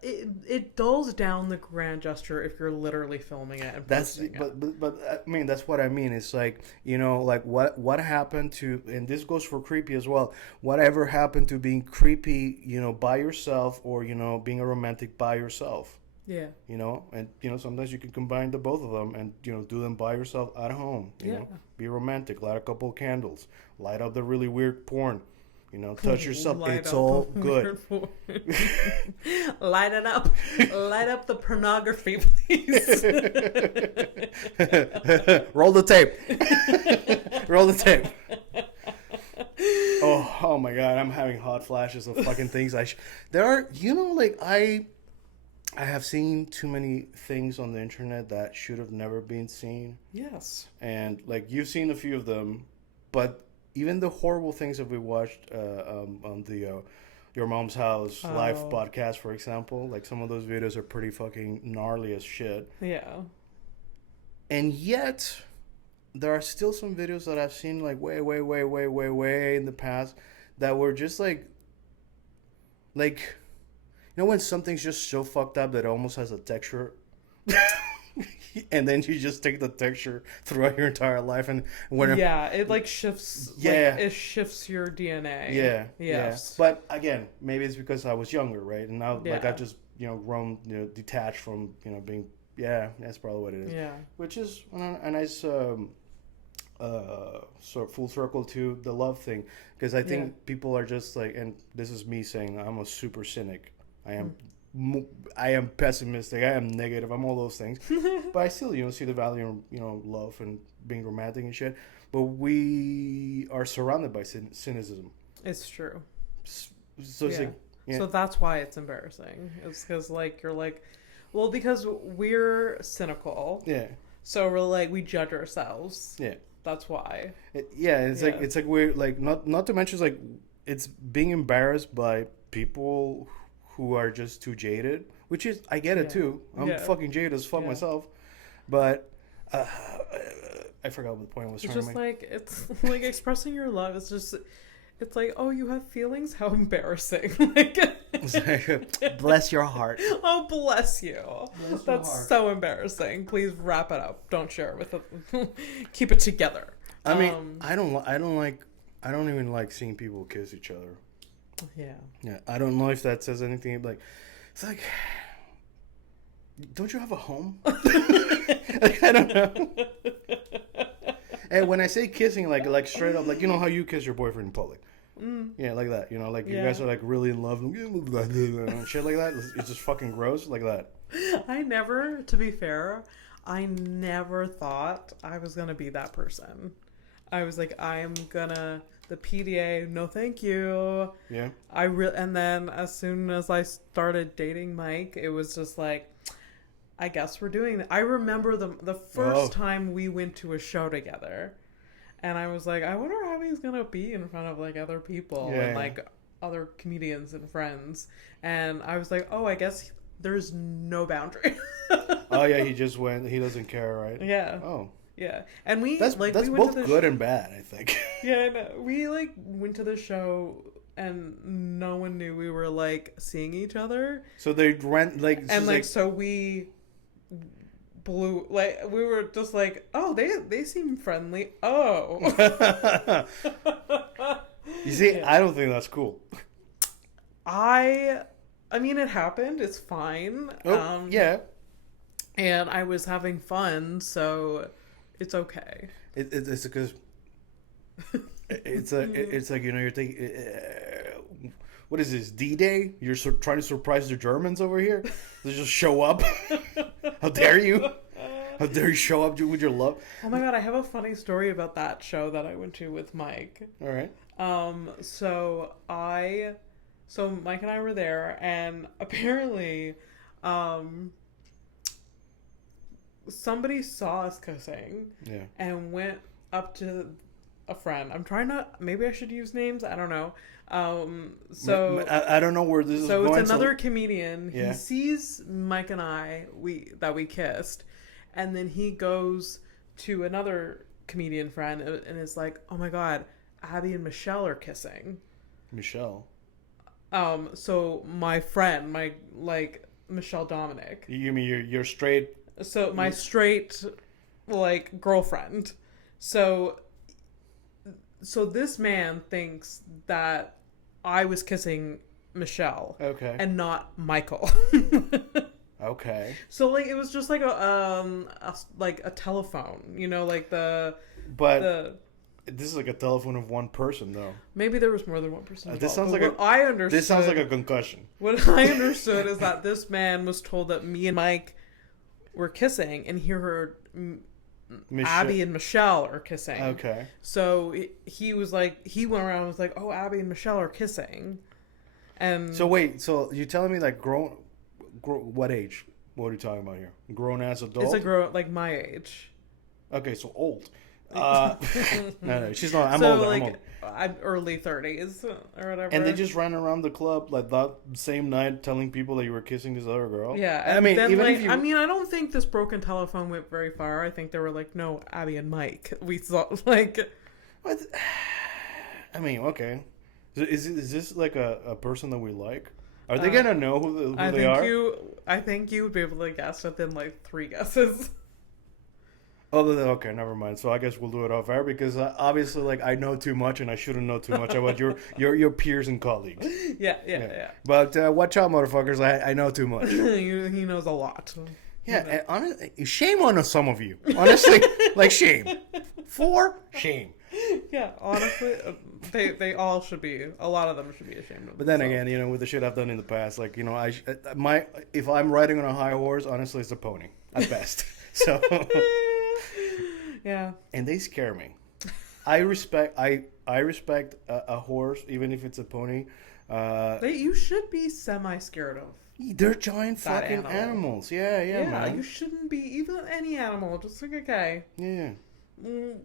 It dulls down the grand gesture if you're literally filming it and posting it. But I mean that's what I mean. It's like, you know, like what happened to, and this goes for creepy as well. Whatever happened to being creepy, you know, by yourself, or, you know, being a romantic by yourself. Yeah. You know, and, you know, sometimes you can combine the both of them and, you know, do them by yourself at home. You know, be romantic, light a couple of candles, light up the really weird porn. You know, touch yourself. It's all good. Light it up. Light up the pornography, please. Roll the tape. Roll the tape. Oh my God. I'm having hot flashes of fucking things. There are, you know, like I have seen too many things on the internet that should have never been seen. Yes. And like you've seen a few of them, but even the horrible things that we watched on the Your Mom's House live podcast, for example, like some of those videos are pretty fucking gnarly as shit. Yeah. And yet, there are still some videos that I've seen like way in the past that were just like, you know, when something's just so fucked up that it almost has a texture. And then you just take the texture throughout your entire life, and when it like shifts. Yeah, like, it shifts your DNA. Yeah, yes. Yeah. But again, maybe it's because I was younger, right? And now, like, I've just, you know, grown, you know, detached from, you know, being. Yeah, that's probably what it is. Yeah, which is a nice sort of full circle to the love thing, because I think people are just like, and this is me saying I'm a super cynic. I am pessimistic. I am negative. I'm all those things, but I still, you know, see the value in, you know, love and being romantic and shit. But we are surrounded by cynicism. It's true. So it's like, so that's why it's embarrassing. It's because like you're like, well, because we're cynical. Yeah. So we're like we judge ourselves. Yeah. That's why. It's like we're like not to mention, like, it's being embarrassed by people who are just too jaded, which is, I get it too. I'm fucking jaded as fuck myself, but I forgot what the point was. It's just like, it's like expressing your love. It's just, it's like, oh, you have feelings? How embarrassing! Like, bless your heart. Oh, bless you. That's so embarrassing. Please wrap it up. Don't share it with it. Keep it together. I mean, I don't even like seeing people kiss each other. Yeah, I don't know if that says anything. Like, it's like, don't you have a home? Like, I don't know. And when I say kissing, like straight up, like, you know how you kiss your boyfriend in public. Yeah, like that. You know, like you guys are like really in love and shit like that. It's just fucking gross, like that. To be fair, I never thought I was gonna be that person. I was like, the PDA, no thank you. Yeah. And then as soon as I started dating Mike, it was just like, I guess we're doing that. I remember the first time we went to a show together, and I was like, I wonder how he's gonna be in front of like other people and like other comedians and friends. And I was like, oh, I guess there's no boundary. Oh yeah, he just went. He doesn't care, right? Yeah. Oh, Yeah. And we that's we that's went both to the good and bad, I think. Yeah, I know. We went to the show and no one knew we were seeing each other. So they went And so we blew we were just oh, they seem friendly. Oh. You see, Yeah. I don't think that's cool. I mean, it happened. It's fine. Oh, yeah. And I was having fun, so it's okay. It's because it's like you're thinking, what is this, D-Day? You're trying to surprise the Germans over here? They just show up. How dare you? How dare you show up with your love? Oh my god, I have a funny story about that show that I went to with Mike. All right. So Mike and I were there, and apparently, somebody saw us kissing. Yeah. And went up to a friend. Maybe I should use names. I don't know. So I don't know where this is going. So it's another comedian. Yeah. He sees Mike and I that we kissed, and then he goes to another comedian friend and is like, "Oh my god, Abby and Michelle are kissing." Michelle. So my friend, Michelle Dominic. You mean you're straight? So my straight, girlfriend. So this man thinks that I was kissing Michelle. Okay. And not Michael. Okay. So it was just a telephone, But this is like a telephone of one person, though. Maybe there was more than one person involved. This sounds This sounds like a concussion. What I understood is that this man was told that me and Mike were kissing, and he heard Abby and Michelle are kissing. Okay. So he went around and was like, "Oh, Abby and Michelle are kissing." And so wait, so you're telling me grown, what age? What are you talking about here? Grown ass adult? It's a girl my age. Okay, so old. No, she's not. I'm so older. I'm old. I'm early 30s or whatever. And they just ran around the club that same night, telling people that you were kissing this other girl. Yeah, and I mean, then, even if you... I don't think this broken telephone went very far. I think they were like, "No, Abby and Mike." We thought What? I mean, okay. Is this a person that we like? Are they gonna know who they are? I think you would be able to guess within 3 guesses. Oh, okay, never mind. So I guess we'll do it off air because obviously, I know too much and I shouldn't know too much about your peers and colleagues. Yeah. But watch out, motherfuckers! I know too much. He knows a lot. Yeah, and honestly, shame on some of you. Honestly, shame. Shame. Yeah, honestly, they all should be. A lot of them should be ashamed of. But then again, with the shit I've done in the past, if I'm riding on a high horse, honestly, it's a pony at best. So. Yeah. And they scare me. I respect a horse, even if it's a pony. You should be semi-scared of. They're giant fucking animals. Yeah, man. You shouldn't be even any animal. Just okay. Yeah.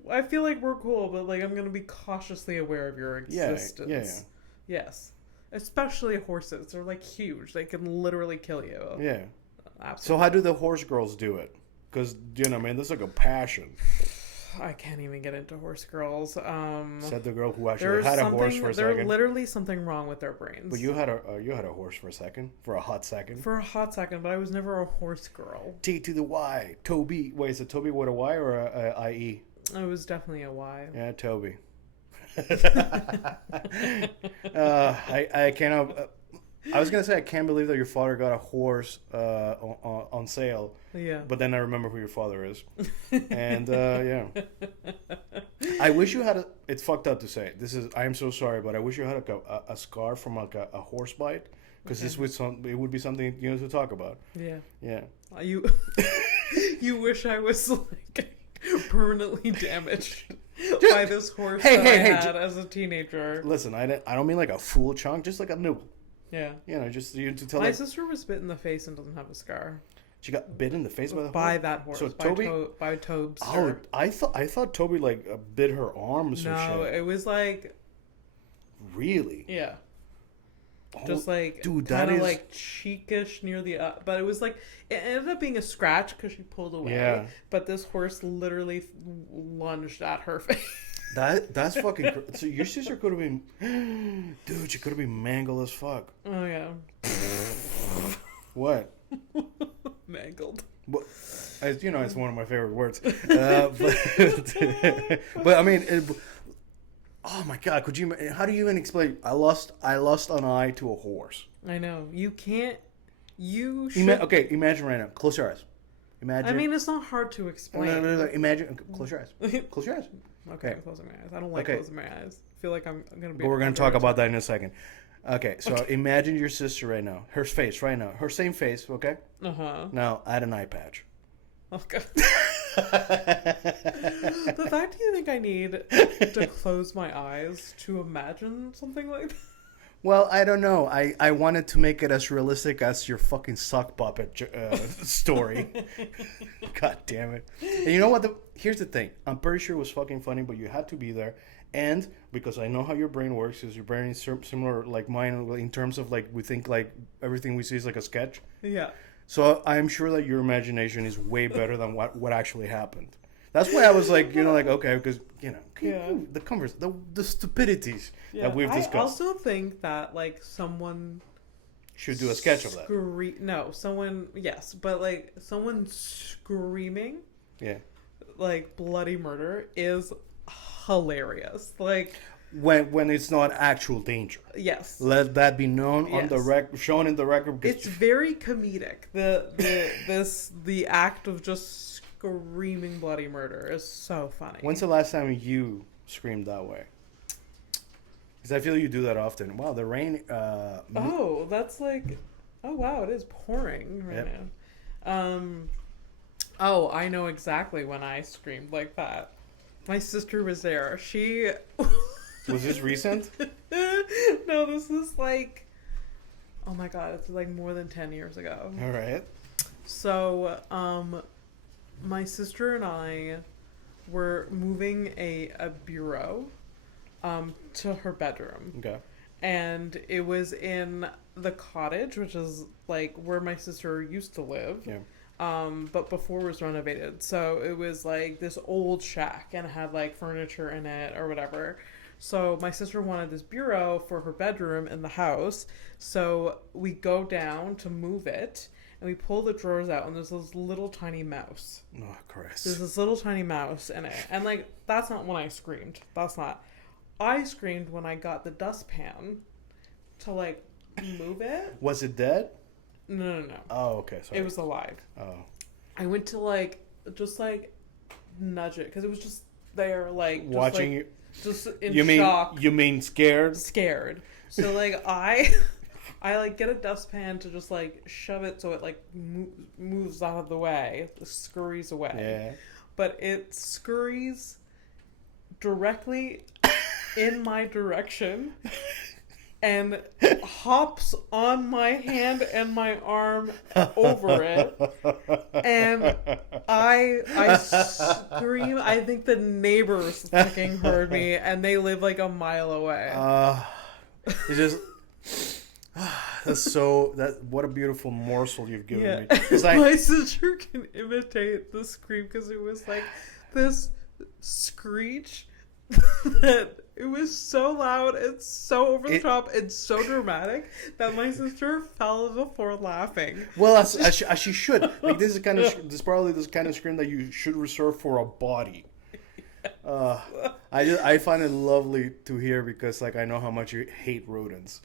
I feel like we're cool, but I'm gonna be cautiously aware of your existence. Yeah. Yes. Especially horses. They're huge. They can literally kill you. Yeah. Absolutely. So how do the horse girls do it? Because, man, this is a passion. I can't even get into horse girls. Said the girl who actually had a horse for a second. There's literally something wrong with their brains. But you had a horse for a second, for a hot second. For a hot second, but I was never a horse girl. T to the Y, Toby. Wait, is it Toby with a Y or a I-E? It was definitely a Y. Yeah, Toby. I cannot. I was gonna say I can't believe that your father got a horse on sale. Yeah. But then I remember who your father is, and yeah. I wish you had it's fucked up to say. I am so sorry, but I wish you had a scar from a horse bite, because it would be something to talk about. Yeah. Yeah. You wish I was permanently damaged by this horse I had as a teenager. Listen, I don't mean a full chunk, just a nibble. Yeah. Just to tell. My sister was bit in the face and doesn't have a scar. She got bit in the face by that horse. So Toby, by Tobes. Oh, I thought Toby bit her arm or some shit. No, it was Really? Yeah. just like dude, kind that of is like cheekish near the but it was like it ended up being a scratch because she pulled away. Yeah. But this horse literally lunged at her face. that's fucking. So your sister could have been, dude. She could have been mangled as fuck. Oh yeah. What? Mangled. Well, as you know, it's one of my favorite words. But I mean, oh my god, could you? How do you even explain? I lost an eye to a horse. I know you can't. You should. Okay, imagine right now. Close your eyes. Imagine. I mean, it's not hard to explain. Imagine. Close your eyes. Close your eyes. Okay, I'm closing my eyes. I don't like closing my eyes. I feel like I'm gonna be. But we're gonna talk about that in a second. Okay, so imagine your sister right now. Her face right now. Her same face. Okay. Now add an eye patch. Okay. The fact do you think I need to close my eyes to imagine something like that? Well, I don't know. I wanted to make it as realistic as your fucking sock puppet story. God damn it. And you know what? Here's the thing. I'm pretty sure it was fucking funny, but you had to be there. And because I know how your brain works, because your brain is similar like mine in terms of like we think like everything we see is like a sketch. Yeah. So I'm sure that your imagination is way better than what actually happened. That's why I was like, okay, because, the stupidities that we've discussed. I also think that, like, someone... should do a sketch of that. No, someone... Yes, but, like, someone screaming... Yeah. Like, bloody murder is hilarious. Like... When it's not actual danger. Yes. Let that be known on the record, shown in the record. It's very comedic. The act of just screaming bloody murder is so funny. When's the last time you screamed that way? Because I feel you do that often. Wow, the rain. That's like. Oh wow, it is pouring right now. Oh, I know exactly when I screamed like that. My sister was there. She. Was this recent? No, this is like, oh my god, it's like more than 10 years ago. All right. So, my sister and I were moving a bureau to her bedroom. Okay. And it was in the cottage, which is like where my sister used to live. Yeah. But before it was renovated. So it was like this old shack and it had like furniture in it or whatever. So my sister wanted this bureau for her bedroom in the house. So we go down to move it and we pull the drawers out and there's this little tiny mouse. Oh, Christ. There's this little tiny mouse in it. And like, that's not when I screamed. That's not. I screamed when I got the dustpan to like move it. Was it dead? No. Oh, okay. Sorry. It was alive. Oh. I went to like, just like nudge it because it was just there like. Just, watching like, you. Just in shock. You mean scared? Scared. So like I like get a dustpan to just like shove it so it like moves out of the way, scurries away. Yeah. But it scurries directly in my direction and hops on my hand and my arm over it. And I scream. I think the neighbors fucking heard me and they live like a mile away. It just what a beautiful morsel you've given me. It's like, my sister can imitate the scream because it was like this screech that it was so loud and so over the top and so dramatic that my sister fell to the floor laughing. Well, as she should. Like this is probably this kind of scream that you should reserve for a body. I find it lovely to hear because like I know how much you hate rodents.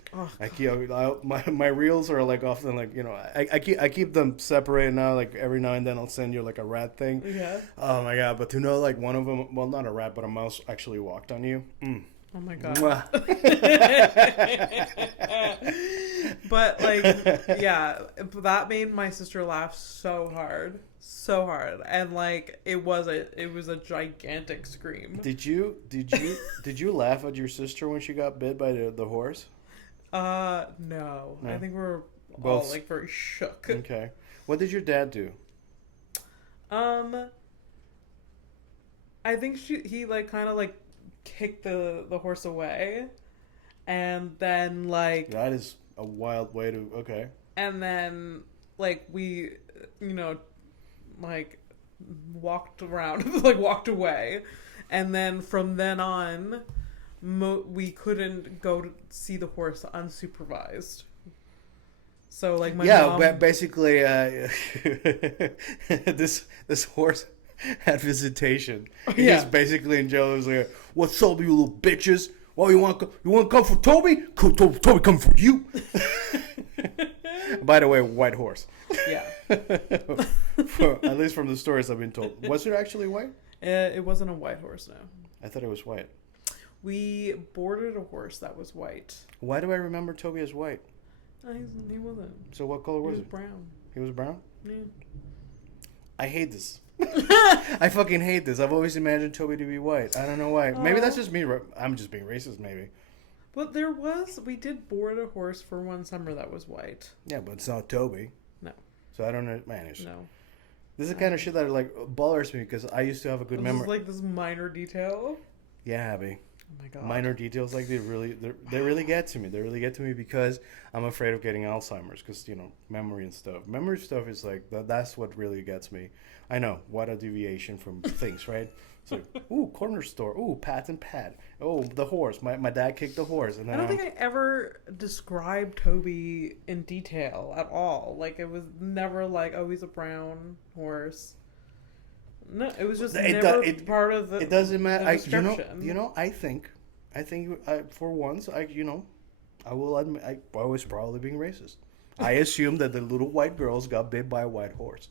My reels are like often like I keep them separated now. Like every now and then I'll send you like a rat thing. Yeah. Oh my god! But to know like one of them, well, not a rat, but a mouse actually walked on you. Oh my god. But like, yeah, that made my sister laugh so hard, and like it was a gigantic scream. Did you laugh at your sister when she got bit by the horse? No. I think we're both all like very shook. Okay. What did your dad do? I think he like kind of like kicked the horse away, and then like that is a wild way to. Okay. And then, like, we, like, walked around, like, walked away. And then from then on, we couldn't go to see the horse unsupervised. So, like, my mom... basically, this horse had visitation. He was basically in jail. He was like, "What's up, you little bitches? Well, you want to come for Toby? Toby come for you." By the way, white horse. Yeah. At least from the stories I've been told. Was it actually white? It wasn't a white horse, no. I thought it was white. We boarded a horse that was white. Why do I remember Toby as white? He wasn't. So what color was He it? was brown. He was brown? Yeah. I hate this. I fucking hate this. I've always imagined Toby to be white. I don't know why. Maybe that's just me. I'm just being racist, maybe. But we did board a horse for one summer that was white. Yeah, but it's not Toby. No. So I don't know. Man, No. this is the kind of shit that like bothers me because I used to have a good memory. This is like this minor detail. Yeah, Abby. Oh my god. Minor details like they really get to me. They really get to me because I'm afraid of getting Alzheimer's because memory and stuff. Memory stuff is like that's what really gets me. I know what a deviation from things, right? It's like, ooh, corner store. Ooh, pat and pat. Oh, the horse. My dad kicked the horse, and then I don't think I ever described Toby in detail at all. Like it was never like, oh, he's a brown horse. No, it was just never part of the. It doesn't matter. I think for once, I will admit I was probably being racist. I assumed that the little white girls got bit by a white horse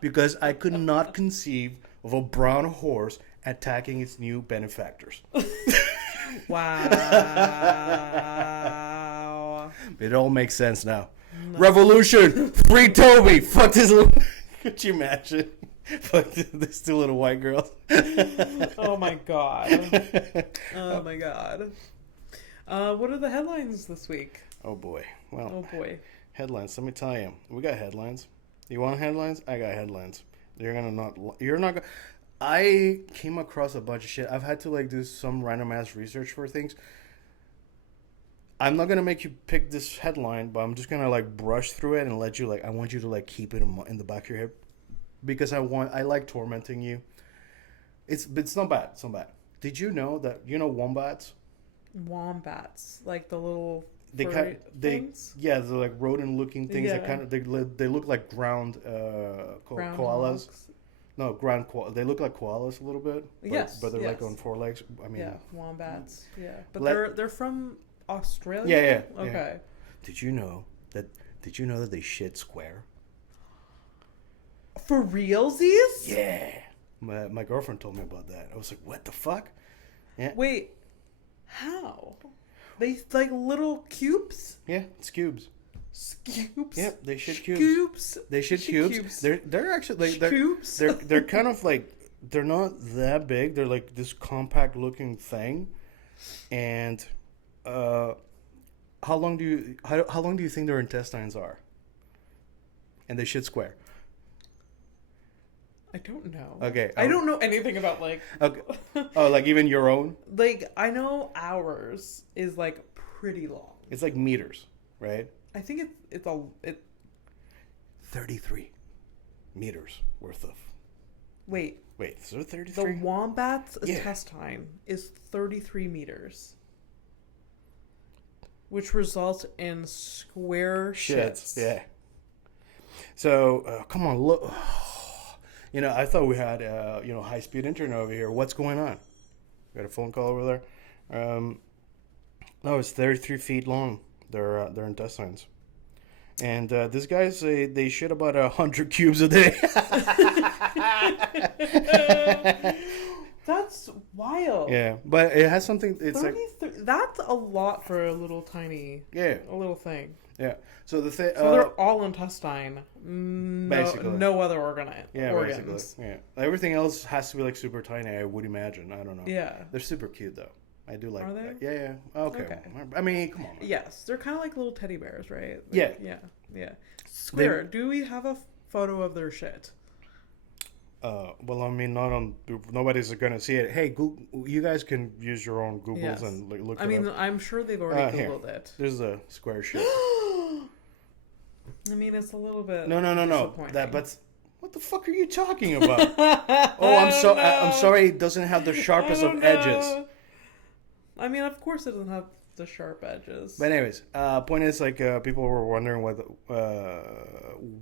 because I could not conceive of a brown horse attacking its new benefactors. Wow. It all makes sense now. No. Revolution! Free Toby! Fuck this little... Could you imagine? Fuck these two little white girls. Oh my god. Oh my god. What are the headlines this week? Oh boy. Well. Oh boy. Headlines. Let me tell you. We got headlines. You want headlines? I got headlines. You're not gonna... I came across a bunch of shit. I've had to like do some random ass research for things. I'm not gonna make you pick this headline, but I'm just gonna like brush through it and let you like. I want you to like keep it in the back of your head because I like tormenting you. It's not bad. It's not bad. Did you know that wombats? Wombats, like the little things? Yeah, they're like rodent-looking things. Yeah. They look like ground koalas. Hogs. No, they look like koalas a little bit. But they're like on four legs. I mean, wombats. Yeah, but they're from Australia. Yeah. Okay. Yeah. Did you know that they shit square? For realsies? Yeah. My girlfriend told me about that. I was like, what the fuck? Yeah. Wait, how? They like little cubes? Yeah, it's cubes. Cubes? Yep, they shit cubes. Cubes? They shit cubes. They're actually cubes? They're kind of like they're not that big. They're like this compact looking thing. And how long do you think their intestines are? And they shit square. I don't know. Okay. I don't know anything about like... Okay. Oh, like even your own? Like, I know ours is like pretty long. It's like meters, right? I think it's 33 meters worth of... Wait, is there 33? The wombat's intestine is 33 meters. Which results in square shits. Yeah. So, come on, look... I thought we had, high-speed internet over here. What's going on? Got a phone call over there? No, it's 33 feet long, their intestines. And these guys, they shit about 100 cubes a day. That's wild. Yeah, but it has something... It's that's a lot for a little tiny... Yeah. A little thing. Yeah. So they're all intestine. Basically. No other organs. Basically. Yeah. Everything else has to be like super tiny, I would imagine. I don't know. Yeah. They're super cute though. I do like Are that. they? Yeah. Okay. I mean, come on. Man. Yes. They're kind of like little teddy bears, right? Yeah. Square. Do we have a photo of their shit? Well, I mean, nobody's gonna see it. Hey, Google, you guys can use your own Googles and look. I mean, I'm sure they've already Googled it. There's a square shit. I mean, it's a little bit No. disappointing. But what the fuck are you talking about? Oh, I'm sorry. It doesn't have the sharpest of edges. I mean, of course, it doesn't have the sharp edges. But anyways, point is like people were wondering why,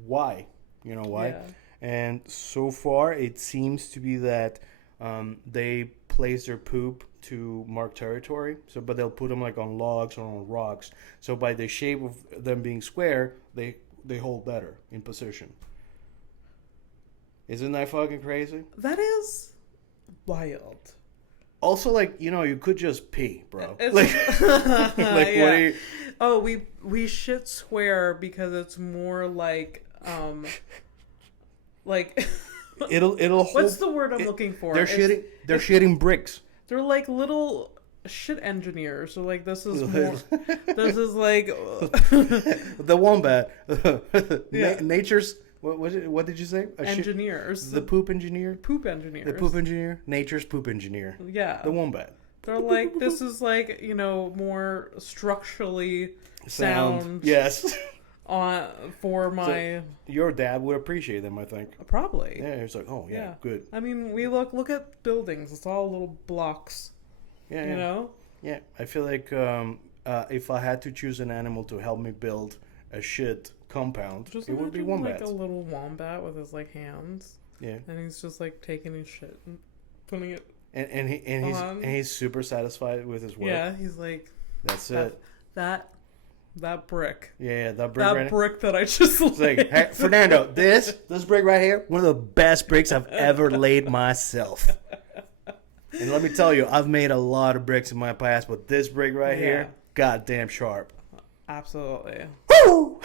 why, Yeah. and so far it seems to be that they place their poop to mark territory. So, but they'll put them like on logs or on rocks. So by the shape of them being square, they hold better in position. Isn't that fucking crazy? That is wild. Also, like, you could just pee, bro. It's, Like, yeah. what are you... Oh, we shit square because it's more like like It'll hold... what's the word I'm looking for? They're shitting bricks. They're like little shit engineers. So like this is more. This is like The wombat. Yeah. Nature's what did you say? Engineers. The poop engineer. Poop engineers. The poop engineer. Nature's poop engineer. Yeah. The wombat. They're like this is like more structurally sound. Yes. For my So your dad would appreciate them, I think. probably. Yeah, it's like, oh yeah, good. I mean, we look at buildings. It's all little blocks. Yeah, You know. Yeah, I feel like if I had to choose an animal to help me build a shit compound, Just it would be imagine, wombats. like a little wombat with his like hands, Yeah, and he's just like taking his shit and putting it. and he's super satisfied with his work. Yeah, he's like That's it. that brick. Yeah, that brick. That brick that I just It's like, hey, Fernando, this brick right here, one of the best bricks I've ever laid myself. And let me tell you, I've made a lot of bricks in my past, but this brick right here, goddamn sharp. Absolutely. Woo!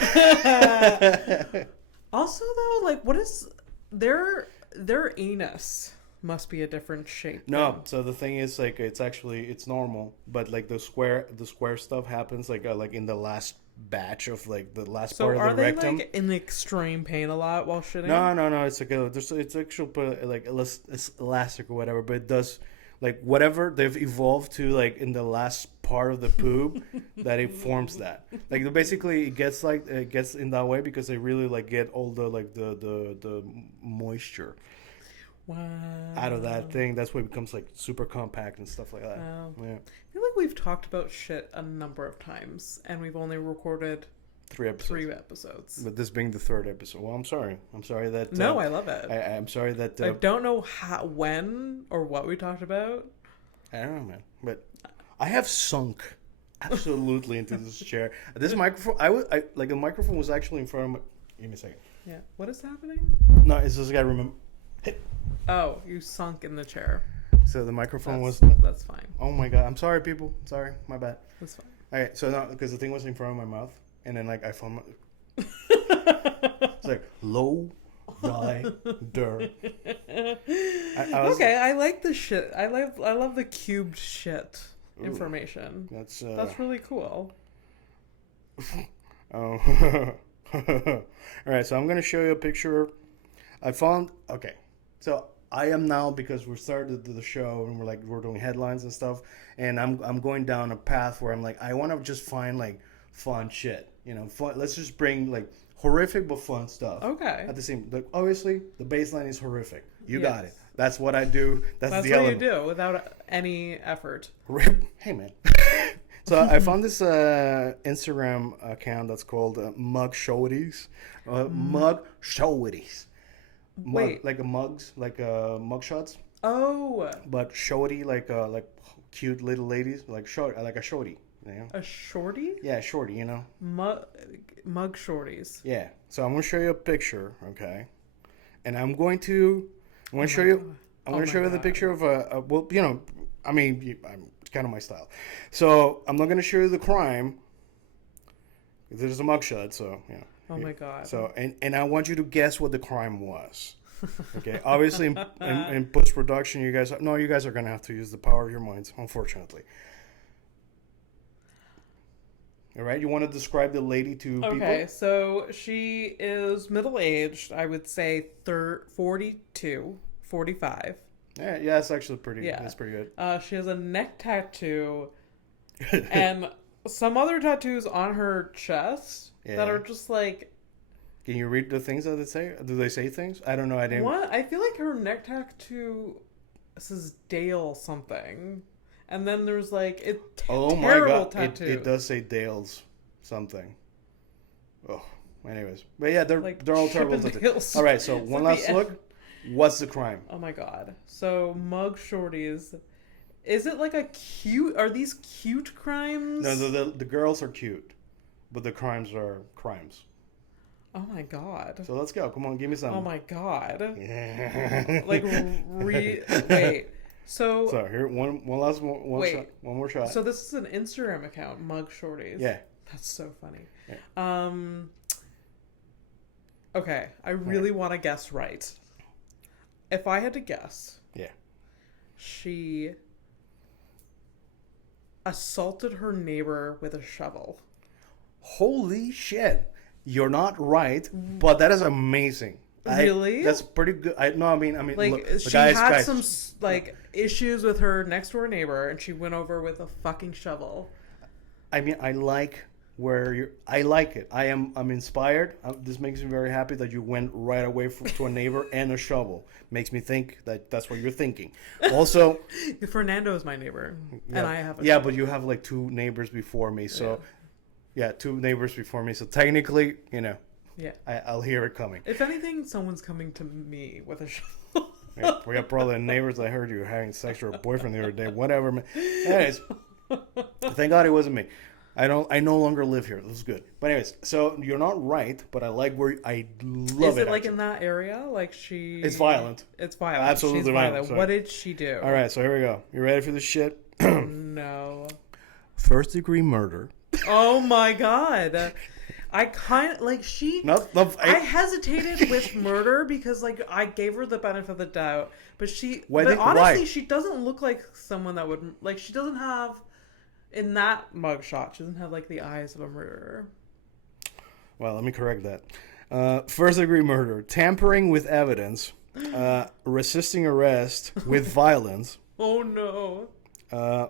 Also, though, like, what is their anus? Must be a different shape. No, so the thing is, like, it's normal, but like the square stuff happens like in the last batch of like the last So part are of the they rectum. like in extreme pain a lot while shitting? No. It's like it's actual like it's elastic or whatever, but it does like whatever they've evolved to like in the last part of the poop that it forms that. Like basically it gets in that way because they really like get all the like the moisture. Wow. Out of that thing. That's why it becomes like super compact and stuff like that. Wow. Yeah. I feel like we've talked about shit a number of times, and we've only recorded 3 episodes. But this being the 3rd episode. Well, I'm sorry. that... No, I love it. I'm sorry that... I don't know when or what we talked about. I don't know, man. But I have sunk absolutely into this chair. This microphone... I like the microphone was actually in front of my... Give me a second. Yeah. What is happening? No, it's just got to remember... Oh, you sunk in the chair. So the microphone was... That's fine. Oh my god. I'm sorry, people. Sorry. My bad. That's fine. Okay, so no, because the thing was in front of my mouth. And then like I found my... It's like low... rider. Okay, I like the shit. I love the cubed shit information. That's really cool. Oh. All right, so I'm gonna show you a picture. I found so I am now because we started the show and we're doing headlines and stuff, and I'm going down a path where I'm like I want to just find like fun shit, fun. Let's just bring like horrific but fun stuff. Okay. At the same, like obviously the baseline is horrific. You Yes. got it. That's what I do. That's what the you element. do without any effort. Hey man. So I found this Instagram account that's called Mug Shorties. Mug Shorties. Wait. Like a mugs, like mug shots, Oh, but shorty like cute little ladies, like short, like a shorty. a shorty? Yeah, shorty. Mug shorties. Yeah. So I'm gonna show you a picture, okay? And I'm going to show you. I'm going to show you the picture of well, I mean, it's kind of my style. So I'm not going to show you the crime. There's a mugshot, so Oh my god. So and I want you to guess what the crime was. Okay. Obviously, in post production, you guys are going to have to use the power of your minds, unfortunately. All right. You want to describe the lady to people? Okay, so she is middle aged. I would say 42, 45. Yeah. It's actually pretty. Yeah. That's pretty good. She has a neck tattoo and some other tattoos on her chest that are just like Can you read the things that they say? Do they say things? I don't know. I didn't. What? I feel like her neck tattoo says Dale something. And then there's like a Oh my terrible god! tattoo. It does say Dale's something. Oh, anyways, but yeah, they're all terrible tattoos. Chippendales. All right, so one last look. What's the crime? Oh my god! So mug shorties. Is it like a cute? Are these cute crimes? No, the girls are cute, but the crimes are crimes. Oh my god! So let's go. Come on, give me some. Oh my god! Yeah. Like wait. So here one last one shot. One more shot. So this is an Instagram account, Mug Shorties. Yeah. That's so funny. Yeah. Okay, I really want to guess right. If I had to guess, yeah, she assaulted her neighbor with a shovel. Holy shit! You're not right, but that is amazing. Really? That's pretty good. I mean, like look, she had some like issues with her next door neighbor, and she went over with a fucking shovel. I mean, I like I like it. I'm inspired. This makes me very happy that you went right away to a neighbor and a shovel. Makes me think that that's what you're thinking. Also, Fernando is my neighbor, and I have a shovel. But you have like two neighbors before me, so yeah, two neighbors before me. So technically, yeah, I'll hear it coming. If anything, someone's coming to me with a shovel. Yeah, we got probably neighbors. I heard you were having sex with a boyfriend the other day. Whatever, man. Anyways, thank God it wasn't me. I no longer live here. This is good. But anyways, so you're not right, but I like where I love it. Is it like in that area? Like It's violent. It's violent. Absolutely She's violent. Sorry. What did she do? All right, so here we go. You ready for this shit? No. First-degree murder. Oh my god. I kind of like I hesitated with murder because like I gave her the benefit of the doubt, but honestly she doesn't look like someone that would like she doesn't have in that mugshot. She doesn't have like the eyes of a murderer. Well, let me correct that. First degree murder, tampering with evidence, resisting arrest with violence. Oh no.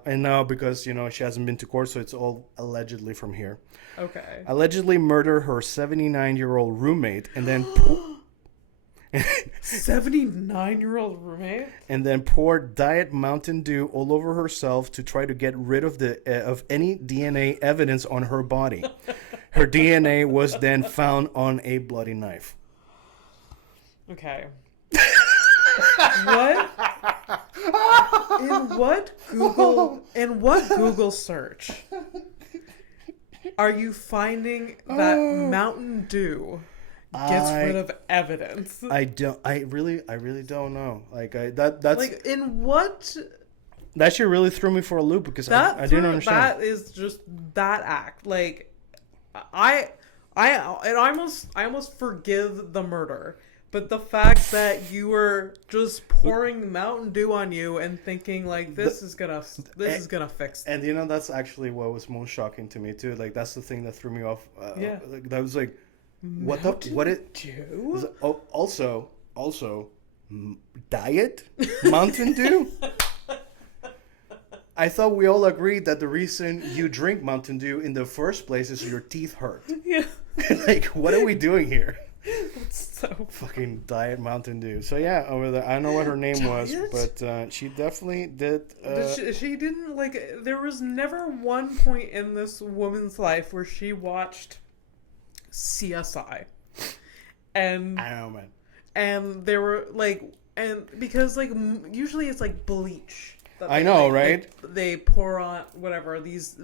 And now because she hasn't been to court, so it's all allegedly from here. Okay. Allegedly murder her 79-year-old roommate and then 79-year-old roommate? And then poured Diet Mountain Dew all over herself to try to get rid of of any DNA evidence on her body. Her DNA was then found on a bloody knife. Okay. What? In what Google search are you finding that Mountain Dew gets rid of evidence? I really don't know. That's like in what? That shit really threw me for a loop because I didn't understand. That is just that act. Like I almost forgive the murder. But the fact that you were just pouring Mountain Dew on you and thinking like this is gonna fix it. And that's actually what was most shocking to me too. Like that's the thing that threw me off. That was like, what Dew? Also, Diet Mountain Dew. I thought we all agreed that the reason you drink Mountain Dew in the first place is your teeth hurt. Yeah. Like, what are we doing here? That's so fucking Diet Mountain Dew. So yeah, over there, I don't know what her name was, but she definitely did. She didn't like. There was never one point in this woman's life where she watched CSI, and I don't know, man. And there were like, and because like usually it's like bleach. I know, right? They pour on whatever these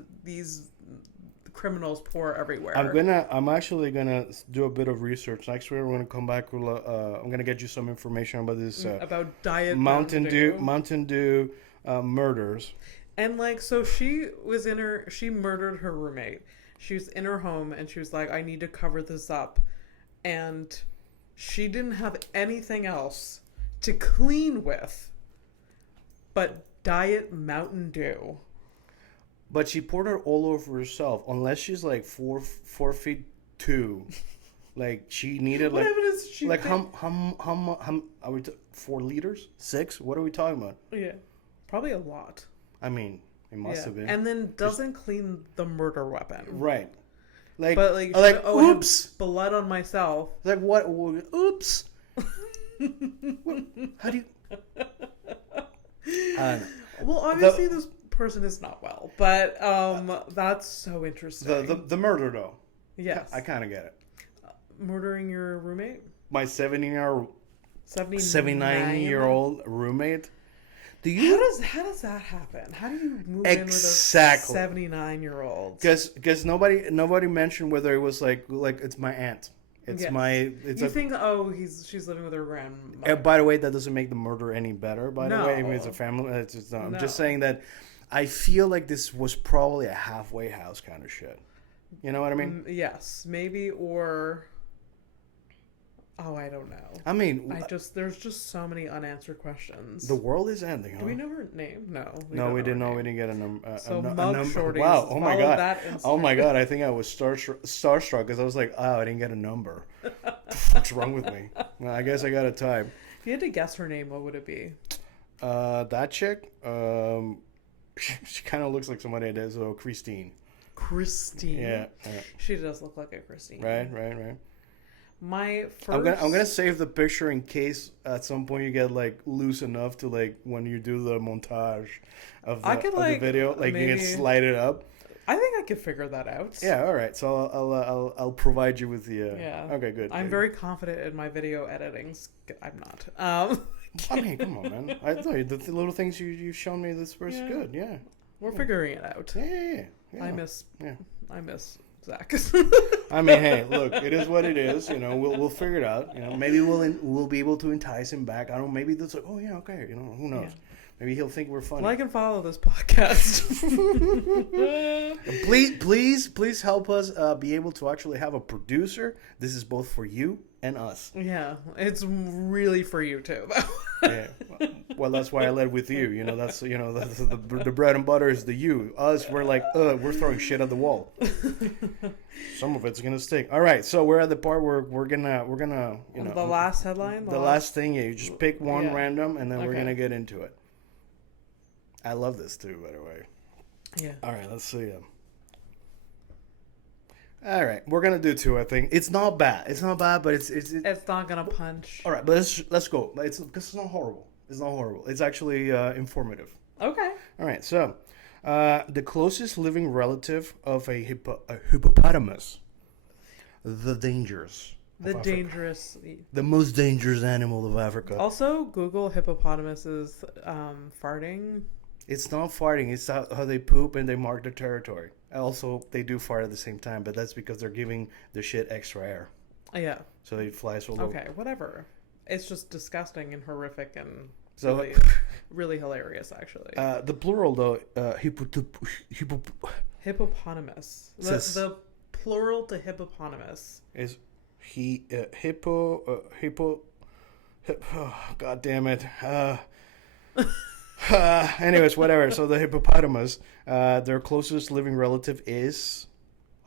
criminals pour everywhere. I'm actually gonna do a bit of research. Next week we're gonna come back with I'm gonna get you some information about this about Diet Mountain Dew murders. And like, so she murdered her roommate. She was in her home and she was like, I need to cover this up, and she didn't have anything else to clean with but Diet Mountain Dew. But she poured it all over herself. Unless she's like 4'2", like she needed like. What evidence did she like? How are we? 4 liters? 6? What are we talking about? Yeah, probably a lot. I mean, it must have been. And then doesn't clean the murder weapon. Right. Like, but like, like oh, I have oops. blood on myself. Like what? Oops. How do you? I don't know. Well, obviously this person is not well, but that's so interesting. The murder though. Yes, I kind of get it. Murdering your roommate. My 79-year-old roommate. Do you? How does that happen? How do you move exactly. in with a 79-year-old? Because nobody mentioned whether it was like it's my aunt. It's Yes. my. You think she's living with her grandma? By the way, that doesn't make the murder any better. By the way, I mean, it's a family. It's just, I'm just saying that I feel like this was probably a halfway house kind of shit. You know what I mean? Yes, maybe, or I don't know. I mean, there's just so many unanswered questions. the world is ending. Huh? Do we know her name? No. We didn't know. We didn't get a number. Shorties. Wow! Oh my god! Oh my Instagram. god! I think I was starstruck because I was like, I didn't get a number. What's wrong with me? Well, I guess I got a time. If you had to guess her name, what would it be? That chick. She kind of looks like somebody I did. So Christine. Christine. Yeah. She does look like a Christine. Right. My first. I'm gonna save the picture in case at some point you get like loose enough to like when you do the montage of the video, like you can slide it up. I think I could figure that out. Yeah. All right. So I'll provide you with the. Yeah. Okay. Good. I'm very confident in my video editing. I'm not. I mean, come on, man. I thought the little things you've shown me this was good. Yeah. We're figuring it out. Yeah. I miss Zach. I mean, hey, look, it is what it is. You know, we'll figure it out. You know, maybe we'll be able to entice him back. I don't know. Maybe that's like, oh yeah, okay. You know, who knows? Yeah. Maybe he'll think we're funny. Like and follow this podcast. please help us be able to actually have a producer. This is both for you and us. Yeah, it's really for you too. Yeah. Well, that's why I led with you. You know, that's the bread and butter is the you. Us, we're like, we're throwing shit at the wall. Some of it's gonna stick. All right, so we're at the part where we're gonna the last headline. The last thing. Yeah, you just pick one random, and then we're gonna get into it. I love this too, by the way. Yeah. All right, let's see. All right, we're gonna do two. I think it's not bad. It's not bad, but it's not gonna punch. All right, but let's go. It's not horrible. It's not horrible. It's actually informative. Okay. All right, so the closest living relative of a hippopotamus, the most dangerous animal of Africa. Also, Google hippopotamuses farting. It's not farting. It's how they poop and they mark their territory. Also, they do fart at the same time, but that's because they're giving the shit extra air. Yeah. So they fly so low. Okay, whatever. It's just disgusting and horrific and so really hilarious, actually. The plural, though, hippopotamus. The plural to hippopotamus is God damn it. Anyways, whatever. So the hippopotamus, their closest living relative is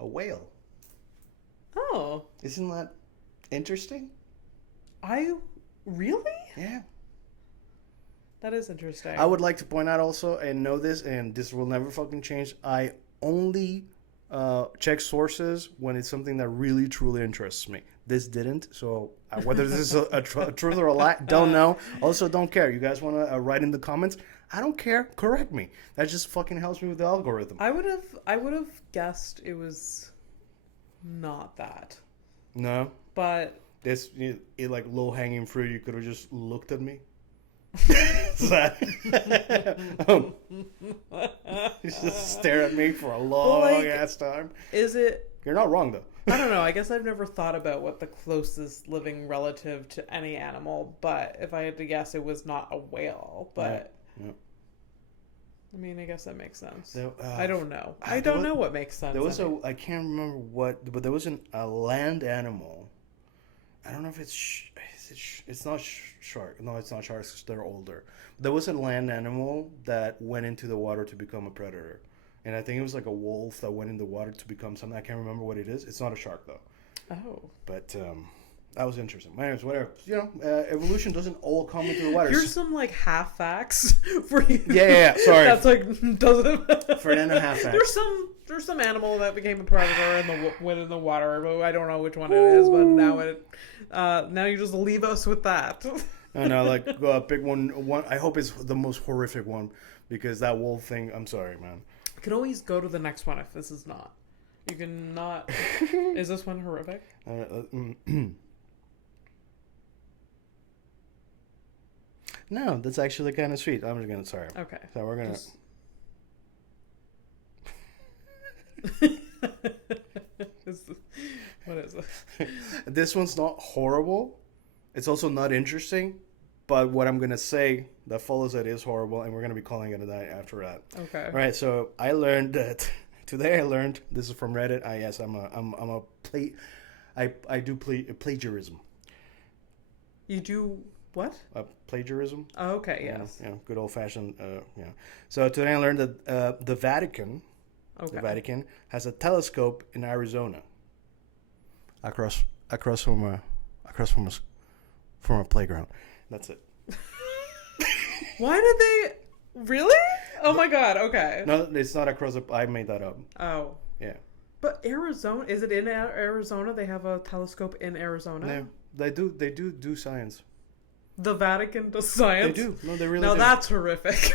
a whale. Oh. Isn't that interesting? Really? Yeah. That is interesting. I would like to point out also, and know this, and this will never fucking change, I only check sources when it's something that really, truly interests me. This didn't, so whether this is a truth or a lie, don't know. Also, don't care. You guys want to write in the comments? I don't care. Correct me. That just fucking helps me with the algorithm. I would have guessed it was not that. No? But... This, like, low-hanging fruit, you could have just looked at me. Just stare at me for a long ass time. Is it? You're not wrong though. I don't know. I guess I've never thought about what the closest living relative to any animal. But if I had to guess, it was not a whale. But yeah. I mean, I guess that makes sense. I don't know. I don't know what makes sense. There was I can't remember what, but there was a land animal. I don't know if it's not shark. No, it's not sharks because they're older. There was a land animal that went into the water to become a predator. And I think it was like a wolf that went in the water to become something. I can't remember what it is. It's not a shark, though. Oh. But, that was interesting. Anyways, whatever. You know, evolution doesn't all come into the water. Here's some like half facts for you. Yeah. Sorry. That's like doesn't. Fernando half facts. There's some animal that became a predator in the water. But I don't know which one it is. But now you just leave us with that. No, like pick one. I hope it's the most horrific one because that wolf thing. I'm sorry, man. You can always go to the next one if this is not. You can not. Is this one horrific? No, that's actually kind of sweet. I'm just gonna sorry. Okay. So we're gonna. What is it? This one's not horrible. It's also not interesting, but what I'm gonna say that follows it is horrible, and we're gonna be calling it a night after that. Okay. All right. So I learned that today. I learned this is from Reddit. I do plagiarism. You do what? Plagiarism. Oh, okay. Yes. Good old fashioned. So today I learned that the Vatican. Okay. The Vatican has a telescope in Arizona. Across from a playground. That's it. Why did they really? Oh my god, okay. No, it's not across I made that up. Oh. Yeah. But Arizona, is it in Arizona? They have a telescope in Arizona? No, they do science. The Vatican does science? They do. No, they really now do. that's horrific.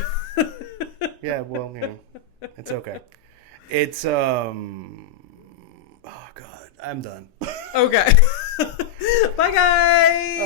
Yeah, well, it's okay. It's oh god, I'm done. Okay. Bye guys.